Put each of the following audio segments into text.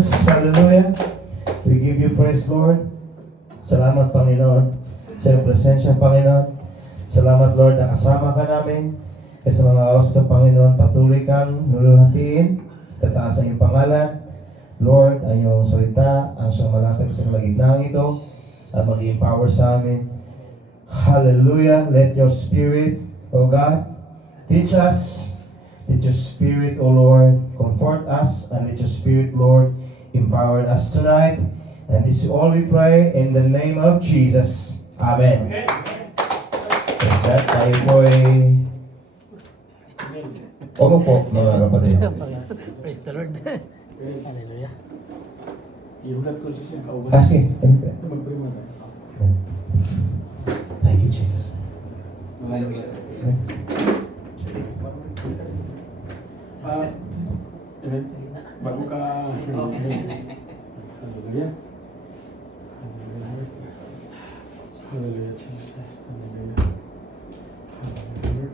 Jesus. Hallelujah. We give you praise, Lord. Salamat, Panginoon, sa iyong presensya, Panginoon. Salamat, Lord, na kasama ka namin. Kaya sa mga awas ng Panginoon, patuloy kang nuluhatiin. Tataas ang iyong pangalan. Lord, ang iyong salita, ang siyang malapit sa kalagitnaan ito, at mag-empower sa amin. Hallelujah. Let your spirit, O God, teach us. Let your spirit, O Lord, comfort us. And let your spirit, Lord, empower us tonight. And this is all we pray in the name of Jesus. Amen. With that, tayo po ay... Opo po, mga kapatid. Praise the Lord. Hallelujah. Iulat ko siya siyang kauban. Sige. Magprima tayo. Thank you, Jesus. Amen. Bago ka... Hallelujah. Hallelujah, Jesus. Hallelujah. Hallelujah.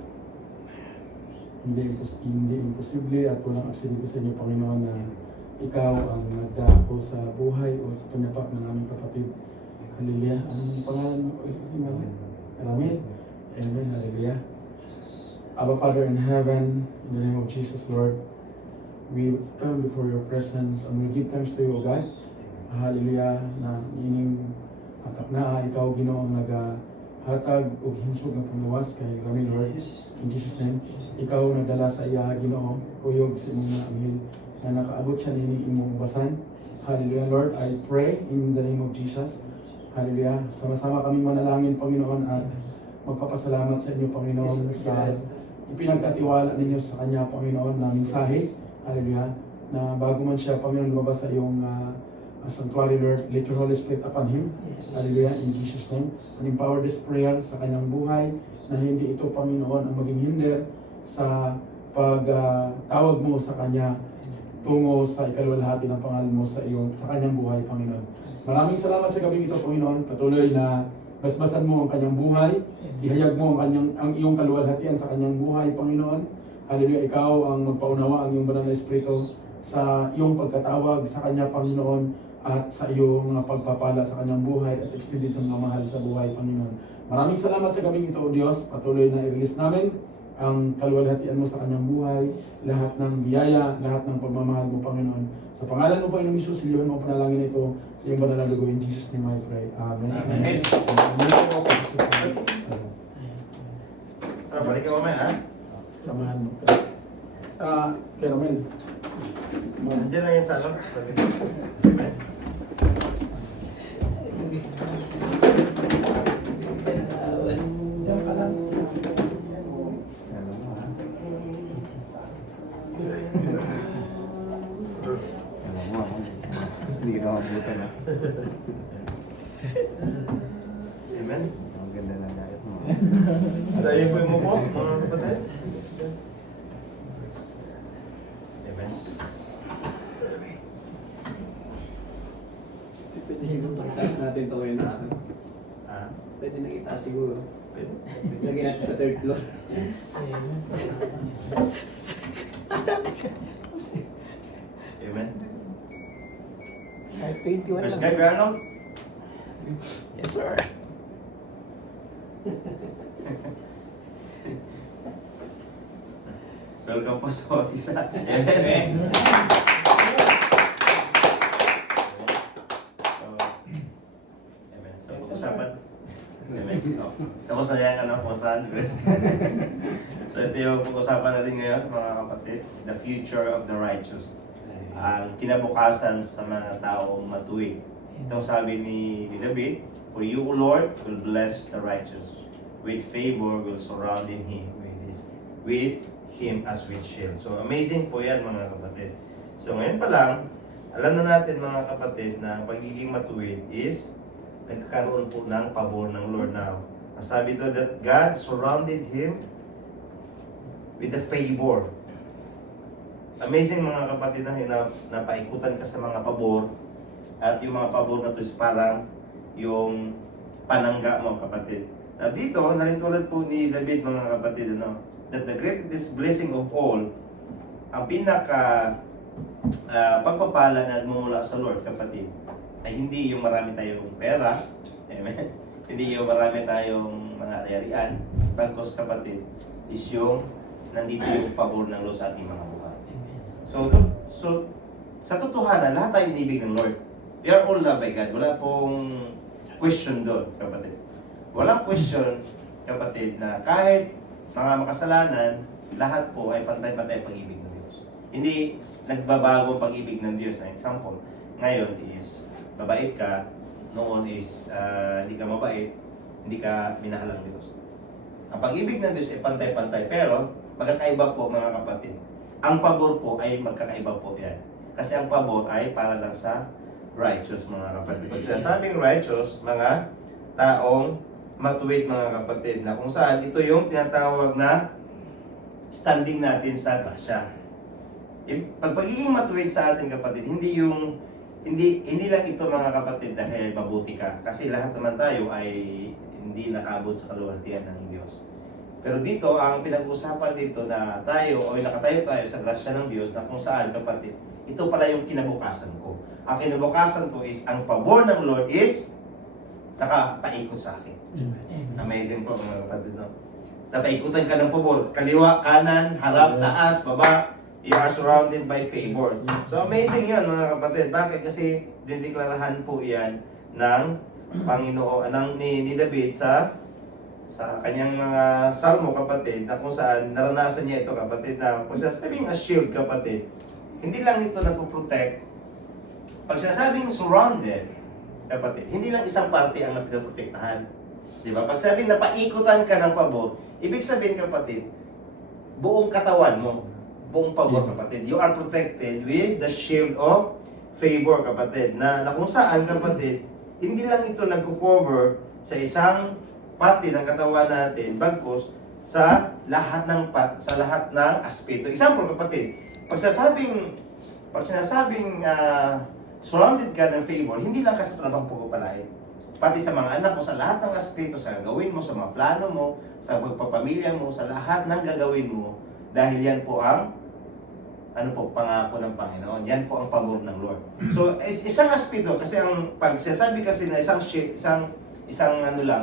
Hindi imposible at walang aksidente sa inyo, Panginoon, na ikaw ang nagdako sa buhay o sa panyapak ng aming kapatid. Hallelujah. Anong pangalan mo? Amen. Amen. Hallelujah. Abba, Father in heaven, in the name of Jesus, Lord, we come before your presence and we give thanks to you, O God. Hallelujah. Na ining hatak na ikaw, Ginoo, ang naghatag o himsog ng panglawas kay Rami, Lord. In Jesus' name, ikaw nagdala sa iya, Ginoo, kuyog sa imong mga anghel na nakaabot siya nining imong basan. Hallelujah, Lord. I pray in the name of Jesus. Hallelujah. Sama-sama kami manalangin, Panginoon, at magpapasalamat sa inyo, Panginoon, sa ipinagkatiwala ninyo sa Kanya, Panginoon, na mensahe. Hallelujah. Na bago man siya, Panginoon, lumabas sa iyong sanctuary, Lord, let your Holy Spirit upon Him. Hallelujah. In Jesus' name. And empower this prayer sa kanyang buhay, na hindi ito, Panginoon, ang maging hinder sa pagtawag mo sa Kanya tungo sa ikaluwalhati ng pangalan mo sa kanyang buhay, Panginoon. Maraming salamat sa gabing ito, Panginoon. Patuloy na basbasan mo ang kanyang buhay. Ihayag mo ang iyong kaluwalhatian sa kanyang buhay, Panginoon. Hallelujah. Ikaw ang magpaunawa ang iyong banal na Espiritu sa iyong pagkatawag sa kanya, Panginoon, at sa iyong mga pagpapala sa kanyang buhay at extended sa mga mahal sa buhay, Panginoon. Maraming salamat sa gabing ito, O Diyos. Patuloy na i-release namin ang kaluwalhatian mo sa kanyang buhay, lahat ng biyaya, lahat ng pagmamahal mo, Panginoon. Sa pangalan mo, Panginoon Isus, siliwan mo ang panalangin ito sa iyong banal na dugo. In Jesus' name I pray. Amen. Amen. Balik ka mamaya, ha? Samahan mo. Kay Romel. Nandiyan na yan sa ano? Diyan ka lang. Hindi kita mabutan ha. Amen. Ang ganda ng diet mo. Dahil po mo po, mga kapatid. Amen. Pwede siguro itaas natin ito ngayon na. Ah, Pwede na itaas siguro. pwede. Lagyan natin sa third floor. Amen. Kahit 21 First lang. guy, Brano? Yes, sir. Welcome po sa bawat isa. Amen. So, pag-usapan. Amen. Tapos na yan, kumustahan, Grace? So, ito yung pag-usapan natin ngayon, mga kapatid. The future of the righteous. Ang kinabukasan sa mga taong matuwid. Itong sabi ni David, "For you, O Lord, will bless the righteous. With favor will surround him with him as with shield." So, amazing po yan, mga kapatid. So, ngayon pa lang, alam na natin, mga kapatid, na pagiging matuwid is nagkakaroon po ng pabor ng Lord now. Sabi doon that God surrounded him with the favor. Amazing, mga kapatid, na napaikutan ka sa mga pabor, at yung mga pabor na to is parang yung panangga mo, kapatid. At dito, nalintulad po ni David, mga kapatid, that the greatest blessing of all, ang pinaka pagpapala na mumula sa Lord, kapatid, ay hindi yung marami tayong pera, amen? Hindi yung marami tayong mga ari-arian, bagkos kapatid, is yung nandito yung pabor ng Lord sa ating mga buhay. So, sa totohanan, lahat tayo inibig ng Lord. We are all loved by God. Wala pong question doon, kapatid. Walang question, kapatid, na kahit mga makasalanan, lahat po ay pantay-pantay pag-ibig ng Diyos. Hindi nagbabago ang pag-ibig ng Diyos. Ang example, ngayon is mabait ka, noon is hindi ka mabait, hindi ka minahal ng Diyos. Ang pag-ibig ng Diyos ay pantay-pantay, pero magkakaiba po mga kapatid. Ang pabor po ay magkakaiba po yan. Kasi ang pabor ay para lang sa righteous mga kapatid. Pag sinasabing righteous, mga taong matuwid mga kapatid, na kung saan ito yung tinatawag na standing natin sa grasya. Pag pagiging matuwid sa atin kapatid, hindi lang ito mga kapatid dahil mabuti ka. Kasi lahat naman tayo ay hindi nakaabot sa kaluwalhatian ng Diyos. Pero dito, ang pinag-uusapan dito na tayo o nakatayo tayo sa grasya ng Diyos na kung saan kapatid, ito pala yung kinabukasan ko. Ang kinabukasan ko is, ang pabor ng Lord is nakapaikot sa akin. Amazing po mga kapatid, no? Napaikutan ka ng pabor, kaliwa, kanan, harap, taas, baba. You are surrounded by favor. So amazing yun mga kapatid. Bakit? Kasi dineklarahan po yan ng Panginoon, ni David sa kanyang mga salmo kapatid, na kung saan naranasan niya ito kapatid, na pag sinasabing a shield kapatid, hindi lang ito nagpo-protect. Pag sinasabing surrounded kapatid, hindi lang isang parte ang napiprotektahan. Diba? Pag sabing napaikutan ka ng pabor, ibig sabihin kapatid, buong katawan mo, buong pabor kapatid, you are protected with the shield of favor kapatid, na kung saan kapatid, hindi lang ito nagko-cover sa isang parte ng katawan natin, bagkus sa lahat ng aspeto. Example kapatid, pag sinasabing surrounded ka ng favor, hindi lang kasi trabaho pagpapalain. Pati sa mga anak mo, sa lahat ng aspeto, sa gagawin mo, sa mga plano mo, sa pagpapamilya mo, sa lahat ng gagawin mo, dahil yan po ang pangako ng Panginoon. Yan po ang pabor ng Lord. So, isang aspeto, kasi ang pag sinasabi kasi na isang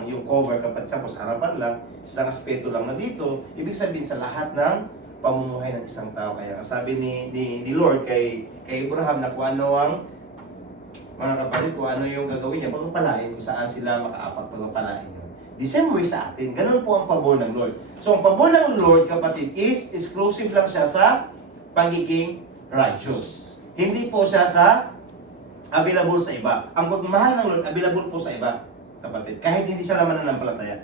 yung cover kapag sa harapan lang, isang aspeto lang na dito, ibig sabihin sa lahat ng pamumuhay ng isang tao. Kaya sabi ni Lord kay Abraham na kung ano ang mga kapatid, kung ano yung gagawin niya, pagpapalain kung saan sila makaapak, pagpapalain yun. The same way sa atin, ganun po ang pabor ng Lord. So, ang pabor ng Lord, kapatid, is exclusive lang siya sa pagiging righteous. Hindi po siya sa available sa iba. Ang pagmamahal ng Lord, available po sa iba, kapatid. Kahit hindi siya naman nanampalataya.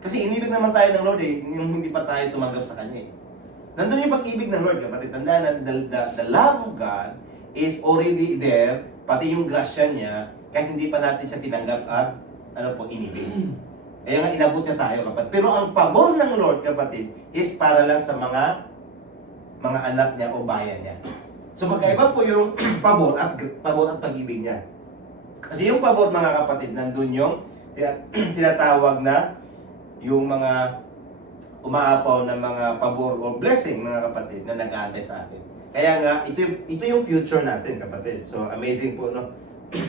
Kasi inibig naman tayo ng Lord yung hindi pa tayo tumanggap sa Kanya Nandun yung pag-ibig ng Lord, kapatid. Tandaan na the love of God is already there, pati yung grasya niya, kahit hindi pa natin siya tinanggap at inibig. Kaya nga inabot niya tayo, kapatid. Pero ang pabor ng Lord, kapatid, is para lang sa mga anak niya o bayan niya. So magkaiba po yung pabor at pag-ibig niya. Kasi yung pabor, mga kapatid, nandun yung tinatawag na yung mga umaapaw ng mga pabor o blessing, mga kapatid, na nag-aantay sa atin. Kaya nga, ito yung future natin, kapatid. So amazing po, no?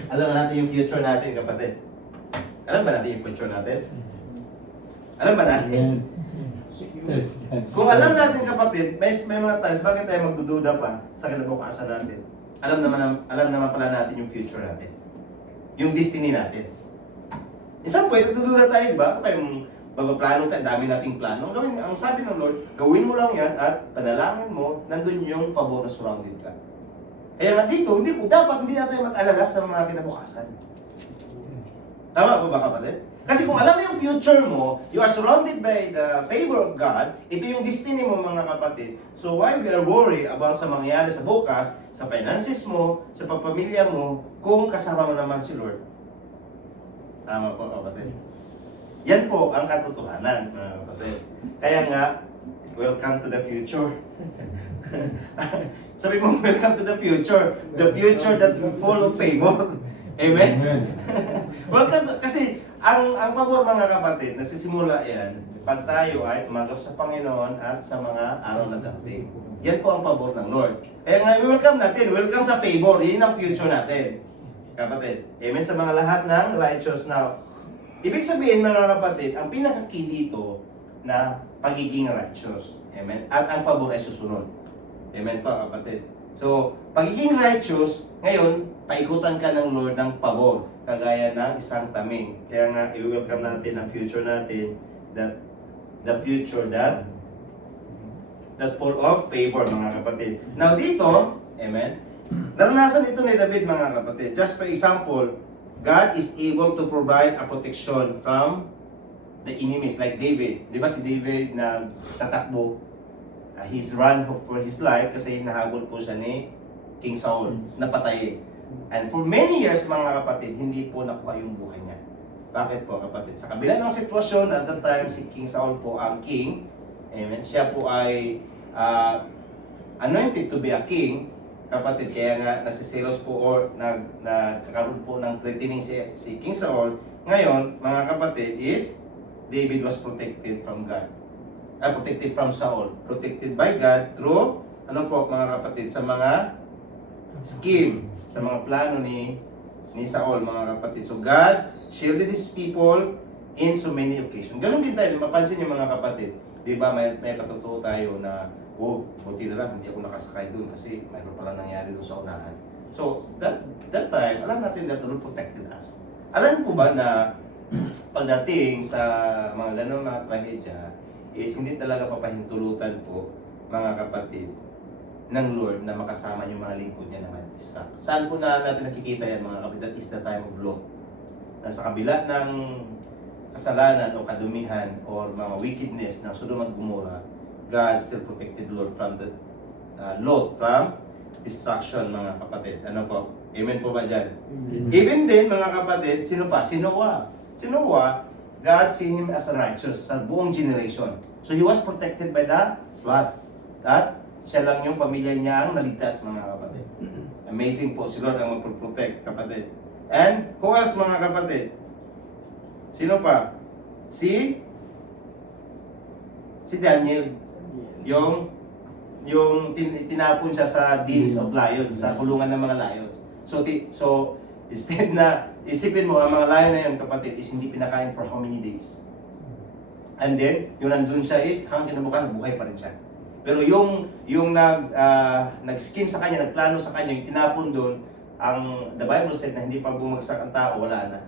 Alam natin yung future natin, kapatid. Alam ba natin yung future natin? Alam ba natin? Yes. Kung alam natin kapatid, may mga times, bakit tayo magdududa pa sa kinabukasan natin? Alam naman pala natin yung future natin. Yung destiny natin. Isang pwede, nagdududa tayo, di ba? Okay, magpaplano tayo, dami nating plano. Ang sabi ng Lord, gawin mo lang yan at panalangin mo, nandun yung pabor na surrounded ka. Kaya nga dito, dapat hindi natin mag-alala sa mga kinabukasan. Tama po ba kapatid? Kasi kung alam mo yung future mo, you are surrounded by the favor of God, ito yung destiny mo mga kapatid. So why we are worried about sa mangyayari sa bukas, sa finances mo, sa pamilya mo, kung kasama mo naman si Lord? Tama po kapatid. Yan po ang katotohanan mga kapatid. Kaya nga, welcome to the future. Sabi mo, welcome to the future. The future that will full of favor. Amen? Amen. Welcome to, kasi ang pabor mga kapatid, nasisimula yan pag tayo ay tumanggap sa Panginoon at sa mga araw na darating. Yan po ang pabor ng Lord. Kaya nga, welcome natin. Welcome sa favor. Yun ang future natin. Kapatid. Amen sa mga lahat ng righteous now. Ibig sabihin mga kapatid, ang pinaka-key dito na pagiging righteous. Amen. At ang pabor ay susunod. Amen po kapatid. So, pagiging righteous, ngayon, paikutan ka ng Lord ng pabor, kagaya ng isang taming. Kaya nga, i-welcome natin ang future natin, that the future that full of favor, mga kapatid. Now dito, amen, naranasan ito ni David, mga kapatid. Just for example, God is able to provide a protection from the enemies, like David. Di ba si David na tatakbo, he's run for his life kasi nahabol po siya ni King Saul, napatay. And for many years, mga kapatid, hindi po nakuha yung buhay niya. Bakit po, kapatid? Sa kabila ng sitwasyon, at that time, si King Saul po ang king. Amen. Siya po ay anointed to be a king. Kapatid, kaya nga nagsiselos po or nagkakaroon po ng threatening si King Saul. Ngayon, mga kapatid, is David was protected from God. Protected from Saul. Protected by God through, ano po, mga kapatid, sa mga scheme, sa mga plano ni Saul, mga kapatid. So God shielded His people in so many occasions. Ganun din tayo, mapansin niyo mga kapatid. Di ba may katotoo tayo na, buti na lang, hindi ako nakasakay doon kasi mayroon pala nangyari doon sa unahan. So, that time, alam natin that the Lord protected us. Alam po ba na pagdating sa mga ganun mga trahedya, is hindi talaga papahintulutan po, mga kapatid, ng Lord na makasama yung mga lingkod niya na mag-distract. Saan po na natin nakikita yan, mga kapatid? That is the time of Lot. Na sa kabila ng kasalanan o kadumihan o mga wickedness ng Sodom at Gomorrah, God still protected Lord from the Lot from destruction, mga kapatid. Ano po? Amen po ba dyan? Even din, mga kapatid, sino pa? Si Noah. Si Noah, God see him as a righteous sa buong generation. So he was protected by the flood. At siya lang yung pamilya niya ang naligtas, mga kapatid. Amazing po, si Lord ang magprotect, kapatid. And who else, mga kapatid? Sino pa? Si Daniel. Yung tinapon siya sa dens of lions, sa kulungan ng mga lions. So instead na isipin mo ang mga lion na yun, kapatid, is hindi pinakain for how many days? And then, yung nandun siya is hanggang kinabukasan, buhay pa rin siya. Pero yung nag-scheme sa kanya, nagplano sa kanya, yung tinapon doon, the Bible said na hindi pa bumagsak ang tao, wala na.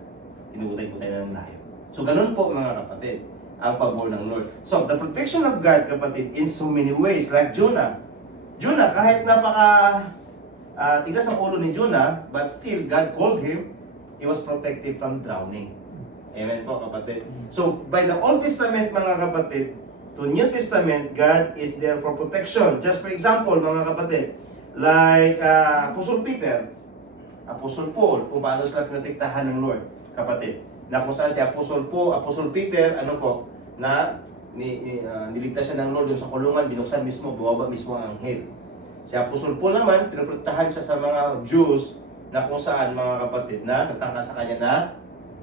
Tinutay-utay na ng lion. So ganun po, mga kapatid, ang pabor ng Lord. So the protection of God, kapatid, in so many ways, like Jonah. Jonah, kahit tigas ang ulo ni Jonah, but still God called him, he was protected from drowning. Amen po, kapatid. So by the Old Testament, mga kapatid, to New Testament, God is there for protection. Just for example, mga kapatid, like Apostle Peter, Apostle Paul, kung paano sila pinotektahan ng Lord, kapatid. Na kung saan si Apostle Peter, na niligtas siya ng Lord yung sa kulungan, binuksan mismo, bumaba mismo ang anghel. Si Apostle Paul naman, pinoprotektahan siya sa mga Jews, na kung saan, mga kapatid, na nagtangka sa kanya na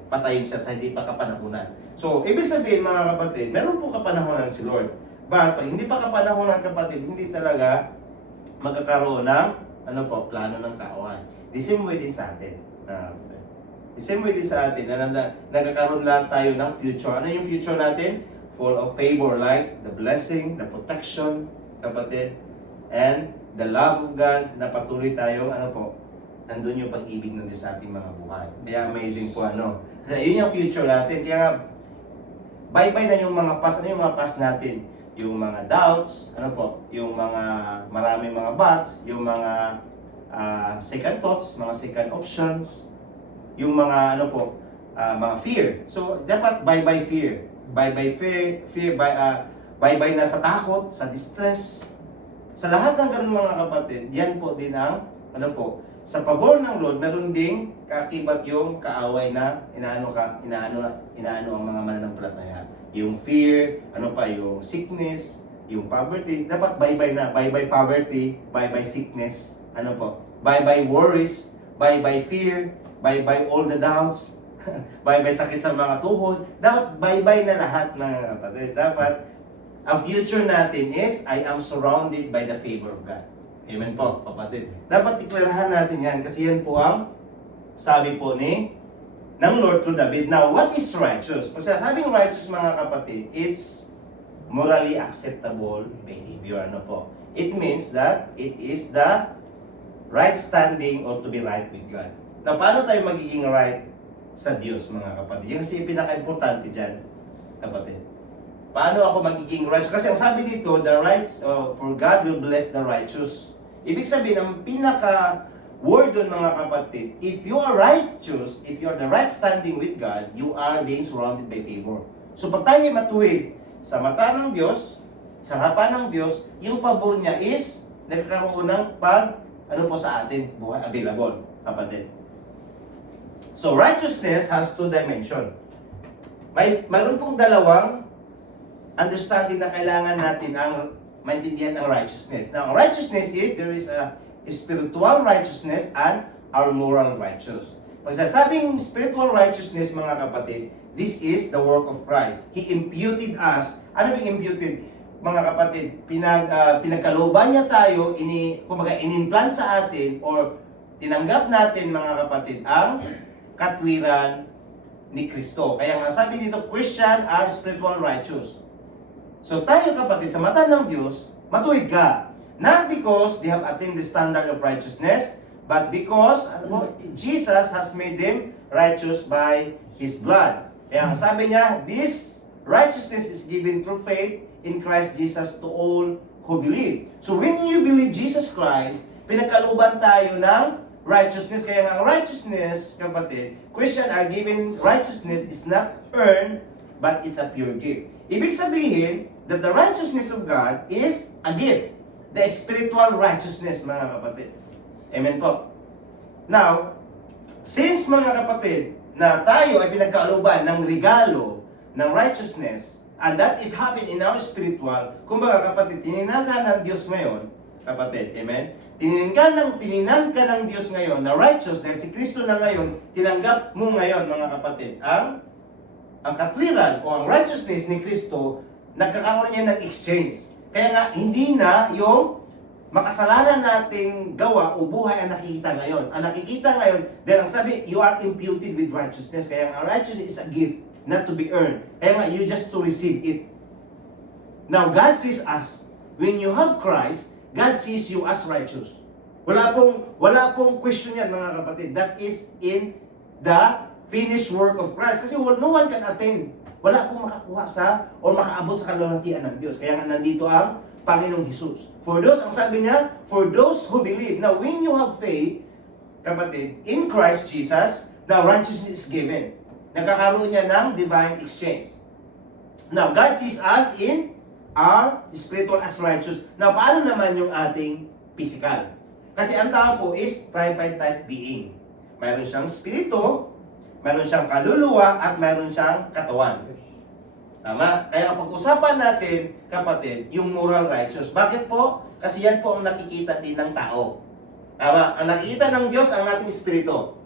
patayin siya sa hindi pa kapanahunan. So, ibig sabihin, mga kapatid, meron po kapanahunan si Lord. But, pag hindi pa kapanahunan, kapatid, hindi talaga magkakaroon ng, plano ng kaaway. The same way din sa atin. The same way din sa atin, na nagkakaroon lang tayo ng future. Ano yung future natin? Full of favor, like the blessing, the protection, kapatid, and the love of God, na patuloy tayo, nandun yung pag-ibig ng Diyos sa ating mga buhay. Kaya amazing po, Kasi yun yung future natin. Kaya, bye-bye na yung mga past. Ano yung mga past natin? Yung mga doubts, yung mga maraming mga buts, yung mga second thoughts, mga second options, yung mga mga fear. So dapat bye-bye fear. Bye-bye fear, bye-bye na sa takot, sa distress. Sa lahat ng ganun, mga kapatid, yan po din ang sa pabor ng Lord, meron ding kakibat yung kaaway na inaano ang mga mananampalataya. Yung fear, yung sickness, yung poverty, dapat bye-bye na. Bye-bye poverty, bye-bye sickness, bye-bye worries, bye-bye fear, bye-bye all the doubts. bye-bye sakit sa mga tuhod. Dapat bye-bye na lahat mga kapatid. Dapat ang future natin is, I am surrounded by the favor of God. Amen po, kapatid. Dapat deklarahan natin yan kasi yan po ang sabi po ng Lord through David. Now, what is righteous? Pag sinasabing righteous mga kapatid, it's morally acceptable behavior. Ano po? It means that it is the right standing or to be right with God. Now, paano tayo magiging right sa Diyos mga kapatid? Yung kasi pinaka-importante dyan, kapatid. Paano ako magiging righteous? Kasi ang sabi dito, the right, for God will bless the righteous. Ibig sabihin, ang pinaka-word doon mga kapatid, if you are righteous, if you are the right standing with God, you are being surrounded by favor. So pag tayo matuwid sa mata ng Diyos, sa harapan ng Diyos, yung pabor niya is nagkakaroon ng ano po sa atin, buhay available, kapatid. So righteousness has two dimension. Mayroon pong dalawang understanding na kailangan natin ang maintindihan ng righteousness. Now, righteousness is, there is a spiritual righteousness and our moral righteousness. Pag sasabing spiritual righteousness, mga kapatid, this is the work of Christ. He imputed us. Ano yung imputed? Mga kapatid, pinagkalooban niya tayo, inimplant sa atin, or tinanggap natin, mga kapatid, ang katwiran ni Kristo. Kaya nga sabi dito, Christian are spiritual righteous. So tayo kapatid, sa mata ng Diyos, matuwid ka. Not because they have attained the standard of righteousness, but because Jesus has made them righteous by His blood. Kaya sabi niya, this righteousness is given through faith in Christ Jesus to all who believe. So when you believe Jesus Christ, pinagkalooban tayo ng righteousness. Kaya nga ang righteousness, kapatid, Christian are given righteousness is not earned, but it's a pure gift. Ibig sabihin that the righteousness of God is a gift. The spiritual righteousness, mga kapatid. Amen po. Now, since mga kapatid, na tayo ay pinagkalooban ng regalo ng righteousness, and that is happening in our spiritual, kumbaga kapatid, tininan ka ng Diyos ngayon, kapatid, amen? Tininan ka ng Diyos ngayon na righteous, dahil si Kristo na ngayon, tinanggap mo ngayon, mga kapatid, ang katwiran o ang righteousness ni Kristo, nagkakaroon niya ng exchange. Kaya nga, hindi na yung makasalanan nating gawa o buhay ang nakikita ngayon. Ang nakikita ngayon, dahil ang sabi, you are imputed with righteousness. Kaya ang righteousness is a gift, not to be earned. Kaya nga, you just to receive it. Now, God sees us. When you have Christ, God sees you as righteous. Wala pong question yan, mga kapatid. That is in the finished work of Christ. Kasi no one can attain. Wala pong makakuha sa o makaabot sa kalwalhatian ng Diyos. Kaya nga nandito ang Panginoong Jesus. For those, ang sabi niya, for those who believe. Now, when you have faith, kapatid, in Christ Jesus, now righteousness is given. Nagkakaroon niya ng divine exchange. Now, God sees us in our spiritual as righteous. Now, paano naman yung ating physical? Kasi ang tao po is tripartite being. Mayroon siyang spirito, mayroon siyang kaluluwa, at mayroon siyang katawan. Tama? Kaya pag-usapan natin, kapatid, yung moral righteous. Bakit po? Kasi yan po ang nakikita din ng tao. Tama? Ang nakikita ng Diyos ang ating spirito.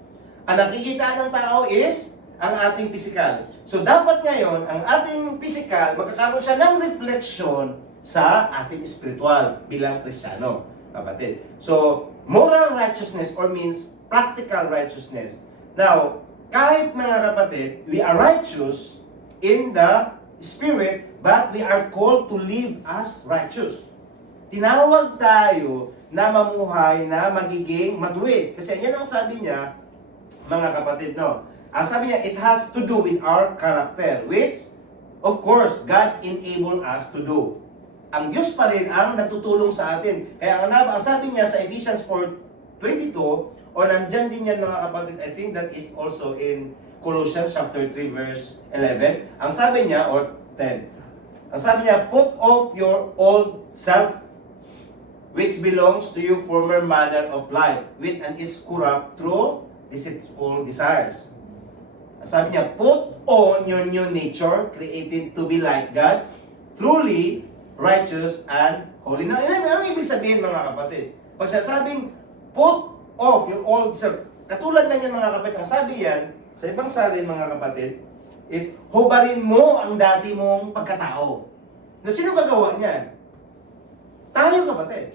Ang nakikita ng tao is ang ating physical. So dapat ngayon, ang ating physical, magkakaroon siya ng reflection sa ating spiritual bilang Kristiyano. Kapatid. So, moral righteousness or means practical righteousness. Now, kahit mga kapatid, we are righteous in the Spirit, but we are called to live as righteous. Tinawag tayo na mamuhay na magiging matuwid. Kasi yan ang sabi niya, mga kapatid, no? Ang sabi niya, it has to do with our character, which, of course, God enabled us to do. Ang Diyos pa rin ang natutulong sa atin. Kaya ang sabi niya sa Ephesians 4:22, or nandyan din yan mga kapatid, I think that is also in Colossians chapter 3 verse 11. Ang sabi niya, or 10, ang sabi niya, put off your old self, which belongs to your former manner of life, with and is corrupt through deceitful desires. Ang sabi niya, put on your new nature, created to be like God, truly righteous and holy. Now, ano ibig sabihin mga kapatid? Pag sinasabing, put off your old self, katulad lang yan mga kapatid, ang sabi yan, sa ibang salin mga kapatid, is hubarin mo ang dati mong pagkatao. Na sino gagawa niyan? Tayo kapatid.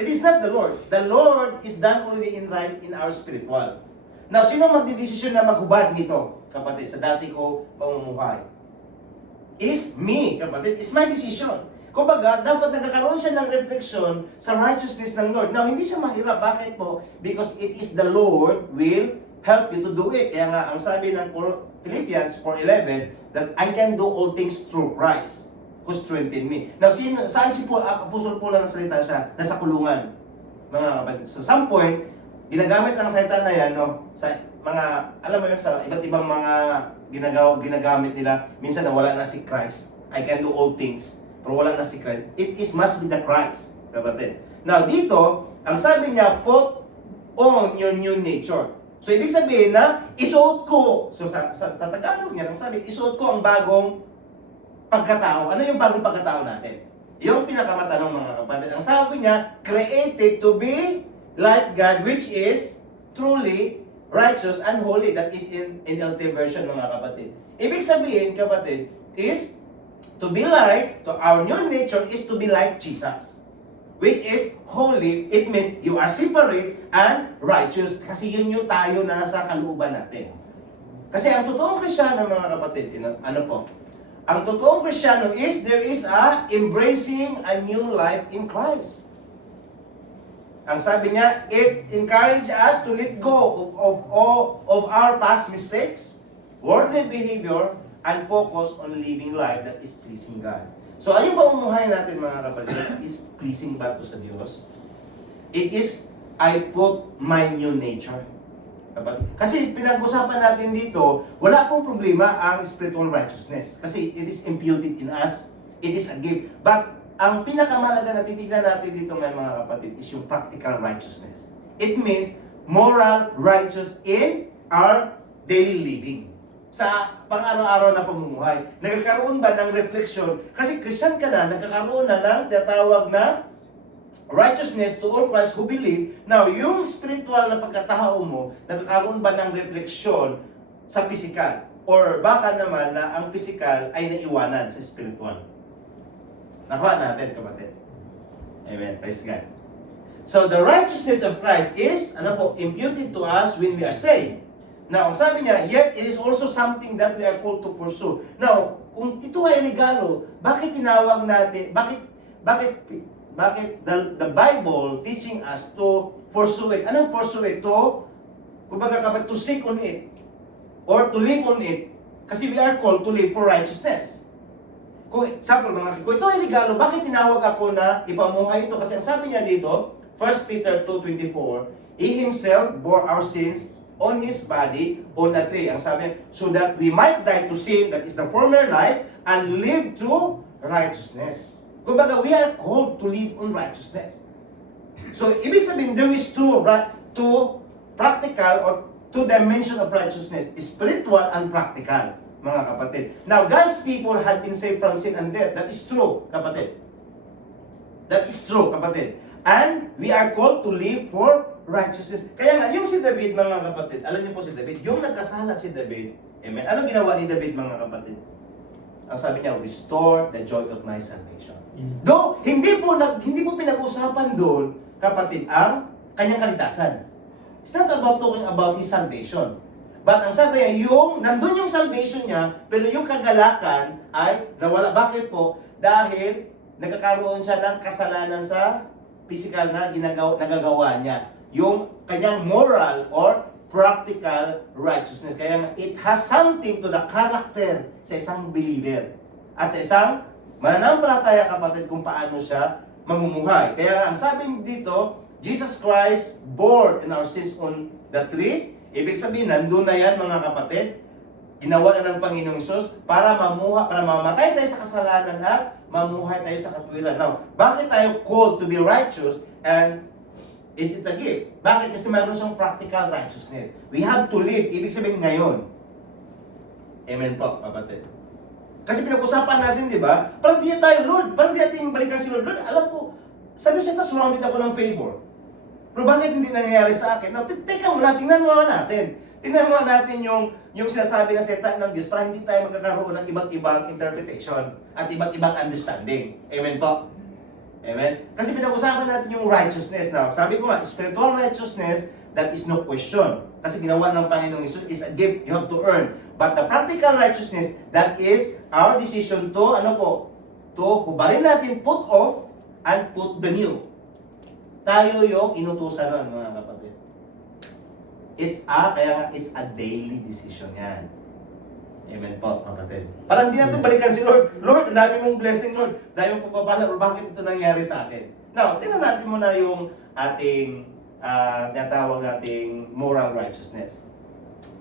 It is not the Lord. The Lord is done already in right in our spiritual. Now, sino magdidesisyon na maghubad nito, kapatid, sa dati ko pamumuhay? Is me, kapatid. It's my decision. Kumbaga, dapat nagkakaroon siya ng reflection sa righteousness ng Lord. Now, hindi siya mahirap. Bakit po? Because it is the Lord will help you to do it. Kaya nga, ang sabi ng Philippians 4:11, that I can do all things through Christ who strengthened me. Now, saan si Paul, Apostle Paul na nagsalita siya? Nasa kulungan. Mga kapatid. So, some point, ginagamit ang salita na yan, no? Sa mga, alam mo yun, sa iba't ibang mga ginagamit nila, minsan nawala na si Christ. I can do all things. Pero wala na si Christ. It must be the Christ, kapatid. Now, dito, ang sabi niya, put on your new nature. So, ibig sabihin na, isuot ko. So, sa Tagalog niya, ang sabi, isuot ko ang bagong pagkatao. Ano yung bagong pagkatao natin? Yung pinakamatanong mga kapatid. Ang sabi niya, created to be like God, which is truly righteous and holy. That is in NLT version mga kapatid. Ibig sabihin, kapatid, is to be like, to our new nature is to be like Jesus, which is holy. It means you are separate and righteous. Kasi yun yung tayo na nasa kalooban natin. Kasi ang totoong Kristiyano mga kapatid, ano po? Ang totoong Kristiyano is there is a embracing a new life in Christ. Ang sabi niya, it encourages us to let go of our past mistakes, worldly behavior, and focus on living life that is pleasing God. So, ano yung pamumuhay natin mga kapatid? Is pleasing ba to sa Diyos? It is, I put my new nature. Kapatid. Kasi pinag-usapan natin dito, wala pong problema ang spiritual righteousness. Kasi it is imputed in us. It is a gift. But, ang pinakamalaga na titignan natin dito ngayon mga kapatid is yung practical righteousness. It means moral righteous in our daily living. Sa pang-araw-araw na pamumuhay. Nagkakaroon ba ng reflection? Kasi Christian ka na, nagkakaroon na ng tinatawag na righteousness to all Christ who believe. Now, yung spiritual na pagkatao mo, nagkakaroon ba ng refleksyon sa physical? Or baka naman na ang physical ay naiwanan sa spiritual? Nakuha natin, kapatid. Amen. Praise God. So, the righteousness of Christ is, imputed to us when we are saved. Now, ang sabi niya, yet it is also something that we are called to pursue. Now, kung ito ay regalo, bakit tinawag natin, bakit the Bible teaching us to pursue it? Anong pursue it? Kumbaga kapag to seek on it, or to live on it, kasi we are called to live for righteousness. Kung ito ay regalo, bakit tinawag ako na ipamuhay ito? Kasi ang sabi niya dito, 1 Peter 2:24, He Himself bore our sins on His body on a tree. Ang sabi niya, so that we might die to sin, that is the former life, and live to righteousness. Kumbaga, we are called to live on righteousness. So, ibig sabihin, there is two practical or two dimension of righteousness, spiritual and practical. Mga kapatid. Now, God's people had been saved from sin and death. That is true, kapatid. That is true, kapatid. And we are called to live for righteousness. Kaya nga, yung si David, mga kapatid, alam niyo po si David, yung nagkasala si David, amen, anong ginawa ni David, mga kapatid? Ang sabi niya, restore the joy of my salvation. Though, hindi po pinag-usapan doon, kapatid, ang kanyang kaligtasan. It's not about talking about his salvation. But ang sabi niya, nandun yung salvation niya, pero yung kagalakan ay nawala. Bakit po? Dahil nagkakaroon siya ng kasalanan sa physical na nagagawa niya. Yung kanyang moral or practical righteousness. Kaya nga, it has something to the character sa isang believer. At sa isang mananampalataya kapatid kung paano siya mamumuhay. Kaya ang sabi dito, Jesus Christ bore in our sins on the tree. Ibig sabihin, nandun na yan mga kapatid. Ginawa na ng Panginoong Hesus para mamatay tayo sa kasalanan at mamuhay tayo sa katwiran. Now, bakit tayo called to be righteous and is it a gift? Bakit? Kasi mayroon siyang practical righteousness. We have to live. Ibig sabihin ngayon. Amen po, kapatid. Kasi pinag-usapan natin, di ba? Parang di tayo, Lord. Parang di natin balikan si Lord. Lord, alam ko, sabi siya, surrounded ako ng favor. Pero bakit hindi nangyayari sa akin? Now, teka muna, tingnan mo natin. Tingnan mo natin yung sinasabi ng salita ng Diyos para hindi tayo magkakaroon ng iba't ibang interpretation at iba't ibang understanding. Amen po? Amen? Kasi pinag-usapan natin yung righteousness. Now, sabi ko nga, spiritual righteousness, that is no question. Kasi ginawa ng Panginoong Hesus is a gift you have to earn. But the practical righteousness, that is our decision to, to hubarin natin, put off, and put the new. Tayo yung inutusan nun, mga kapatid. Kaya it's a daily decision yan. Amen po, kapatid. Parang hindi natin balikan si Lord. Lord, ang dami mong blessing, Lord. Dami mong pagpapala, Lord, bakit ito nangyari sa akin? Now, tingnan natin muna yung ating, tinatawag nating moral righteousness.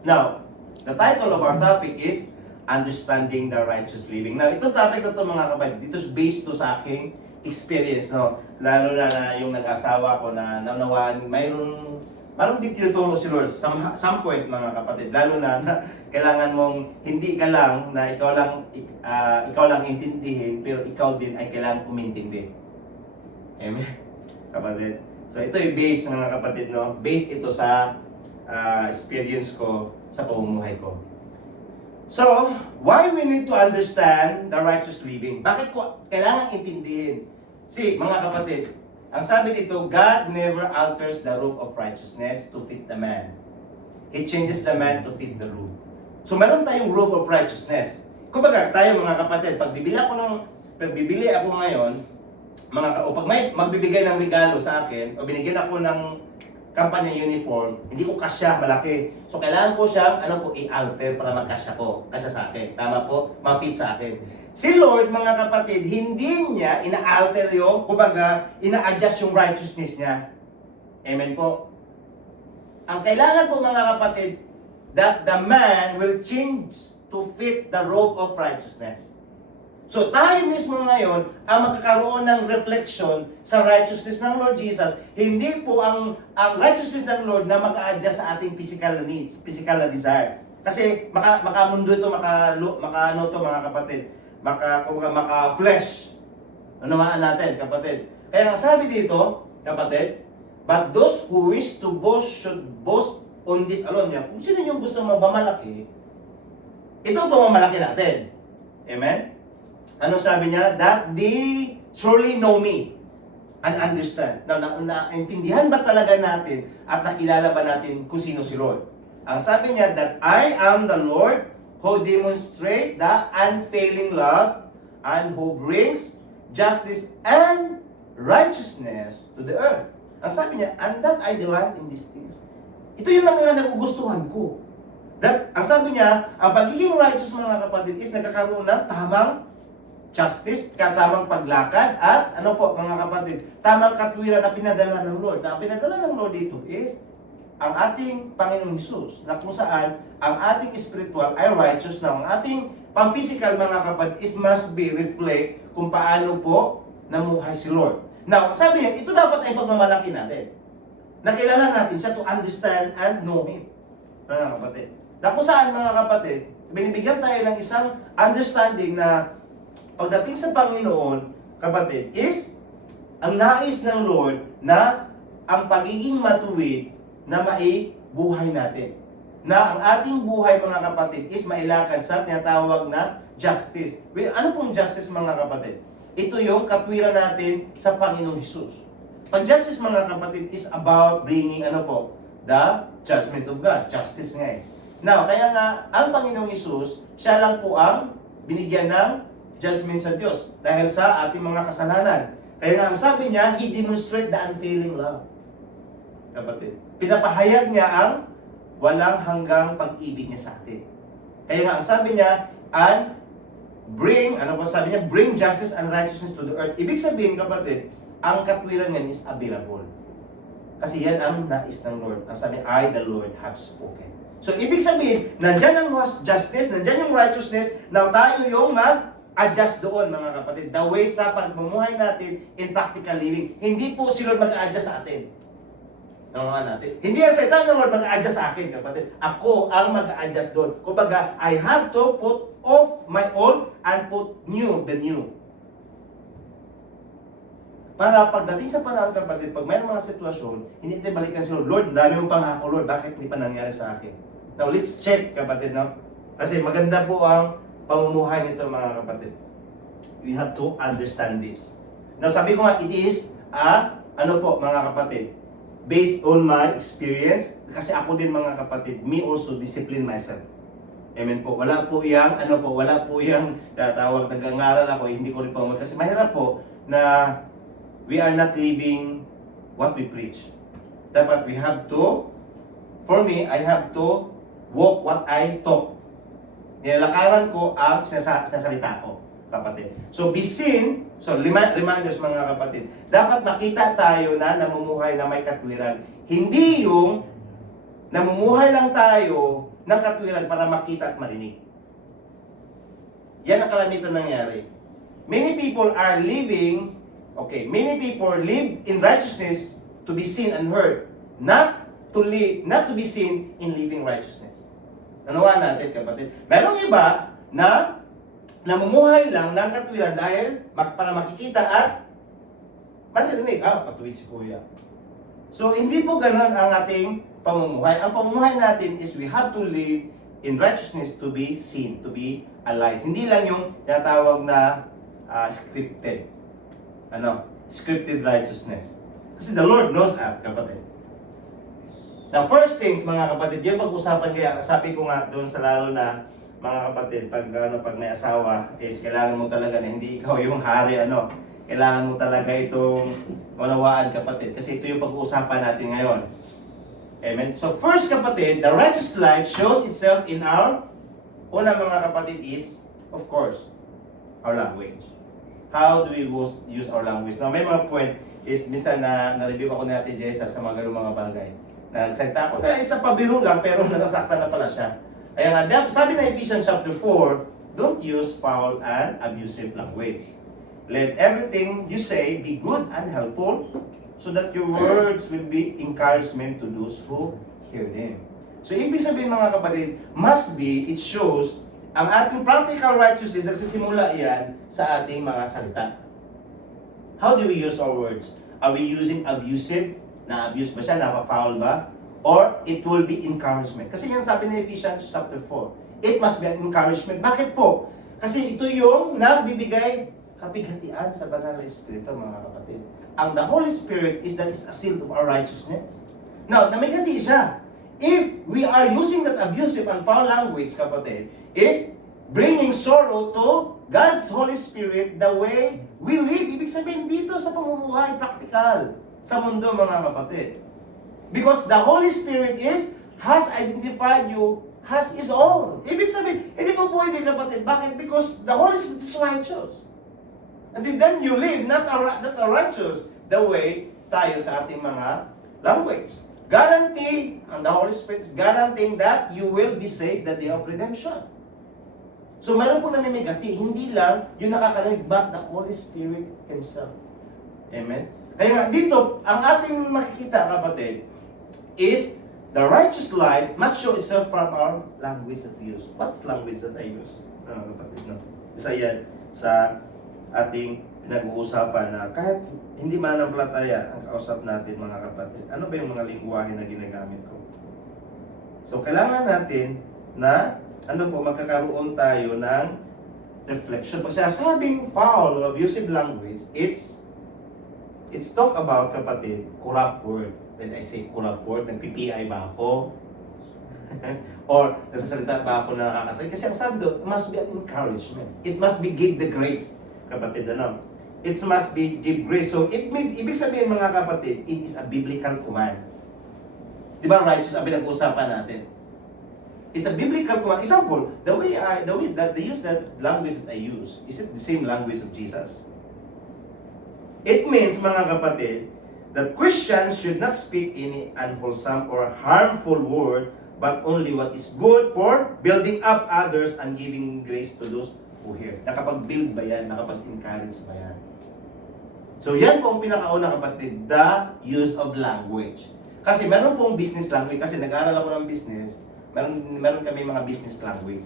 Now, the title of our topic is Understanding the Righteous Living. Now, itong topic na ito, mga kapatid, ito is based to sa aking experience, no? Lalo na yung nag-asawa ko na naunawaan, parang di tinuturo si Lord some point, mga kapatid, lalo na kailangan mong hindi ka lang na ikaw lang intindihin, pero ikaw din ay kailangan kumintindi. Amen, kapatid. So ito yung base, mga kapatid, no? Base ito sa experience ko sa pamumuhay ko. So, why we need to understand the righteous living? Bakit ko kailangan intindihin? See, mga kapatid, ang sabi dito, God never alters the robe of righteousness to fit the man. He changes the man to fit the robe. So meron tayong robe of righteousness. Kumbaga, tayo mga kapatid, pag bibili ako ngayon, pag may magbibigay ng regalo sa akin, o binigyan ako ng company uniform, hindi ko kasya, malaki. So kailangan ko siyang, i-alter para kasya sa akin. Tama po? Ma-fit sa akin. Si Lord, mga kapatid, hindi niya ina-alter ina-adjust yung righteousness niya. Amen po. Ang kailangan po, mga kapatid, that the man will change to fit the robe of righteousness. So tayo mismo ngayon ang magkakaroon ng reflection sa righteousness ng Lord Jesus. Hindi po ang righteousness ng Lord na mag-a-adjust sa ating physical needs, physical na desire. Kasi makamundo ito, mga kapatid. Maka-flesh. Unawaan natin, kapatid. Kaya nga sabi dito, kapatid, but those who wish to boast should boast on this alone. Kung sino yung gusto mabamalaki, ito ang pamamalaki natin. Amen? Ano sabi niya? That they surely know me and understand. Naintindihan ba talaga natin at nakilala ba natin kung sino si Lord? Ang sabi niya, that I am the Lord who demonstrate the unfailing love and who brings justice and righteousness to the earth. Ang sabi niya, and that I delight in these things. Ito yung mga nagugustuhan ko. Ang sabi niya, ang pagiging righteous, mga kapatid, is nagkakaroon ng tamang justice, tamang paglakad, at mga kapatid, tamang katwiran na pinadala ng Lord. Na ang pinadala ng Lord dito is ang ating Panginoong Hesus, na kung saan ang ating spiritual ay righteous, na ang ating pampisikal, mga kapatid, is must be reflect kung paano po namuhay si Lord. Now, sabi niya, ito dapat ay pagmamalaki natin. Nakilala natin siya to understand and know Him. Mga kapatid. Na kung saan, mga kapatid, binibigyan tayo ng isang understanding na pagdating sa Panginoon, kapatid, is ang nais ng Lord na ang pagiging matuwid na maibuhay natin. Na ang ating buhay, mga kapatid, is mailakad sa tinatawag na justice. Ano pong justice, mga kapatid? Ito yung katwiran natin sa Panginoong Hesus. Pag justice, mga kapatid, is about bringing the judgment of God. Justice nga eh. Now, kaya nga, ang Panginoong Hesus, siya lang po ang binigyan ng judgment sa Diyos dahil sa ating mga kasalanan. Kaya nga, ang sabi niya, He demonstrate the unfailing love. Kapatid, pinapahayag niya ang walang hanggang pag-ibig niya sa atin. Kaya nga, ang sabi niya, and bring, bring justice and righteousness to the earth. Ibig sabihin, kapatid, ang katwiran niyan is available. Kasi yan ang nais ng Lord. Ang sabi, I, the Lord, have spoken. So, ibig sabihin, nandyan ang justice, nandyan yung righteousness, na tayo yung mag-adjust doon, mga kapatid. The way sa pagmumuhay natin in practical living. Hindi po si Lord mag-adjust sa atin. Natin. Hindi ang saitan ng Lord mag-adjust sa akin, kapatid. Ako ang mag-adjust doon. Kumbaga, I have to put off my old and put the new. Para pagdating sa panahon, kapatid, pag mayroong mga sitwasyon, hindi natin balikan si Lord. Lord, dami mong pangako, Lord. Bakit hindi pa nangyari sa akin? Now, let's check, kapatid, no? Kasi maganda po ang pamumuhay nito, mga kapatid. We have to understand this. Now, sabi ko nga, it is ano po, mga kapatid, based on my experience, kasi ako din, mga kapatid, me also discipline myself. Amen po. Wala po yang, wala po yang tatawag, nag-angaral ako, hindi ko rin pa kasi mahirap po na we are not living what we preach. Dapat we have to, for me, I have to walk what I talk. Nilalakaran ko ang sinasalita ko, kapatid. So be seen, so reminders mga kapatid, dapat makita tayo na namumuhay na may katwiran. Hindi yung namumuhay lang tayo ng katwiran para makita at marinig. Yan ang kalamitan nangyari. Many people are living, many people live in righteousness to be seen and heard, not to be seen in living righteousness. Nanuwa natin, kapatid. Merong iba na namumuhay lang ng katwiran dahil para makikita at marinig. Patuwid si Kuya. So, hindi po ganun ang ating pamumuhay. Ang pamumuhay natin is we have to live in righteousness to be seen, to be alive. Hindi lang yung tinatawag na scripted. Scripted righteousness. Kasi the Lord knows that, kapatid. Now, first things, mga kapatid, yung pag-usapan kaya, sabi ko nga doon sa lalo na, mga kapatid, pag may asawa, is kailangan mo talaga na hindi ikaw yung hari, kailangan mo talaga itong manawaan, kapatid. Kasi ito yung pag-uusapan natin ngayon. Amen? So first, kapatid, the righteous life shows itself in our, una mga kapatid is, of course, our language. How do we use our language? Now, may mga point is, minsan na-review ako ni Ate Jessa sa mga ganung mga bagay. Nagsalita ako, isa pabiro lang, pero nasasaktan na pala siya. Kaya nga, sabi na Ephesians chapter 4, don't use foul and abusive language. Let everything you say be good and helpful, so that your words will be encouragement to those who hear them. So, ibig sabihin mga kapatid, it shows, ang ating practical righteousness, nagsisimula yan sa ating mga salita. How do we use our words? Are we using abusive? Na-abuse ba siya? Napa-foul ba? Or it will be encouragement. Kasi yan sabi ni Ephesians chapter 4. It must be an encouragement. Bakit po? Kasi ito yung nagbibigay kapighatian sa banal na Espiritu, mga kapatid. Ang the Holy Spirit is a seal of our righteousness. Now, namigati siya. If we are using that abusive and foul language, kapatid, is bringing sorrow to God's Holy Spirit the way we live. Ibig sabihin dito sa pamumuhay, practical, sa mundo, mga kapatid. Because the Holy Spirit has identified you, has His own. Ibig sabihin, hindi po pwede, kapatid. Bakit? Because the Holy Spirit is righteous. And then you live not a righteous the way tayo sa ating mga language. Guarantee, and the Holy Spirit is guaranteeing that you will be saved the day of redemption. So meron po namimigati, hindi lang yung nakakarinig, but the Holy Spirit Himself. Amen? Kaya nga dito, ang ating makikita, kapatid, is the righteous life must show itself from our language that we use. What's language that I use? Kapatid, no? Isa yan sa ating pinag-uusapan na kahit hindi mananampalataya ang kausap natin, mga kapatid. Ano ba yung mga lingwahe na ginagamit ko? So, kailangan natin na magkakaroon tayo ng reflection. Pag sinasabing foul or abusive language, it's talk about, kapatid, corrupt word. When I say corrupt word, nag-PPI ba ako? Or nagsasalita ba ako na nakakasakit? Kasi ang sabi doon, it must be an encouragement. It must be give the grace, kapatid. It must be give grace. So, ibig sabihin, mga kapatid, it is a biblical command. Di ba righteous ang pinag-uusapan natin? It's a biblical command. Example, the way that they use that language that I use, is it the same language of Jesus? It means, mga kapatid, that Christians should not speak any unwholesome or harmful word, but only what is good for building up others and giving grace to those who hear. Nakapag-build ba yan? Nakapag-encourage ba yan? So yan po ang pinakauna, kapatid, the use of language. Kasi meron pong business language, kasi nag-aaral ako ng business, meron kami mga business language.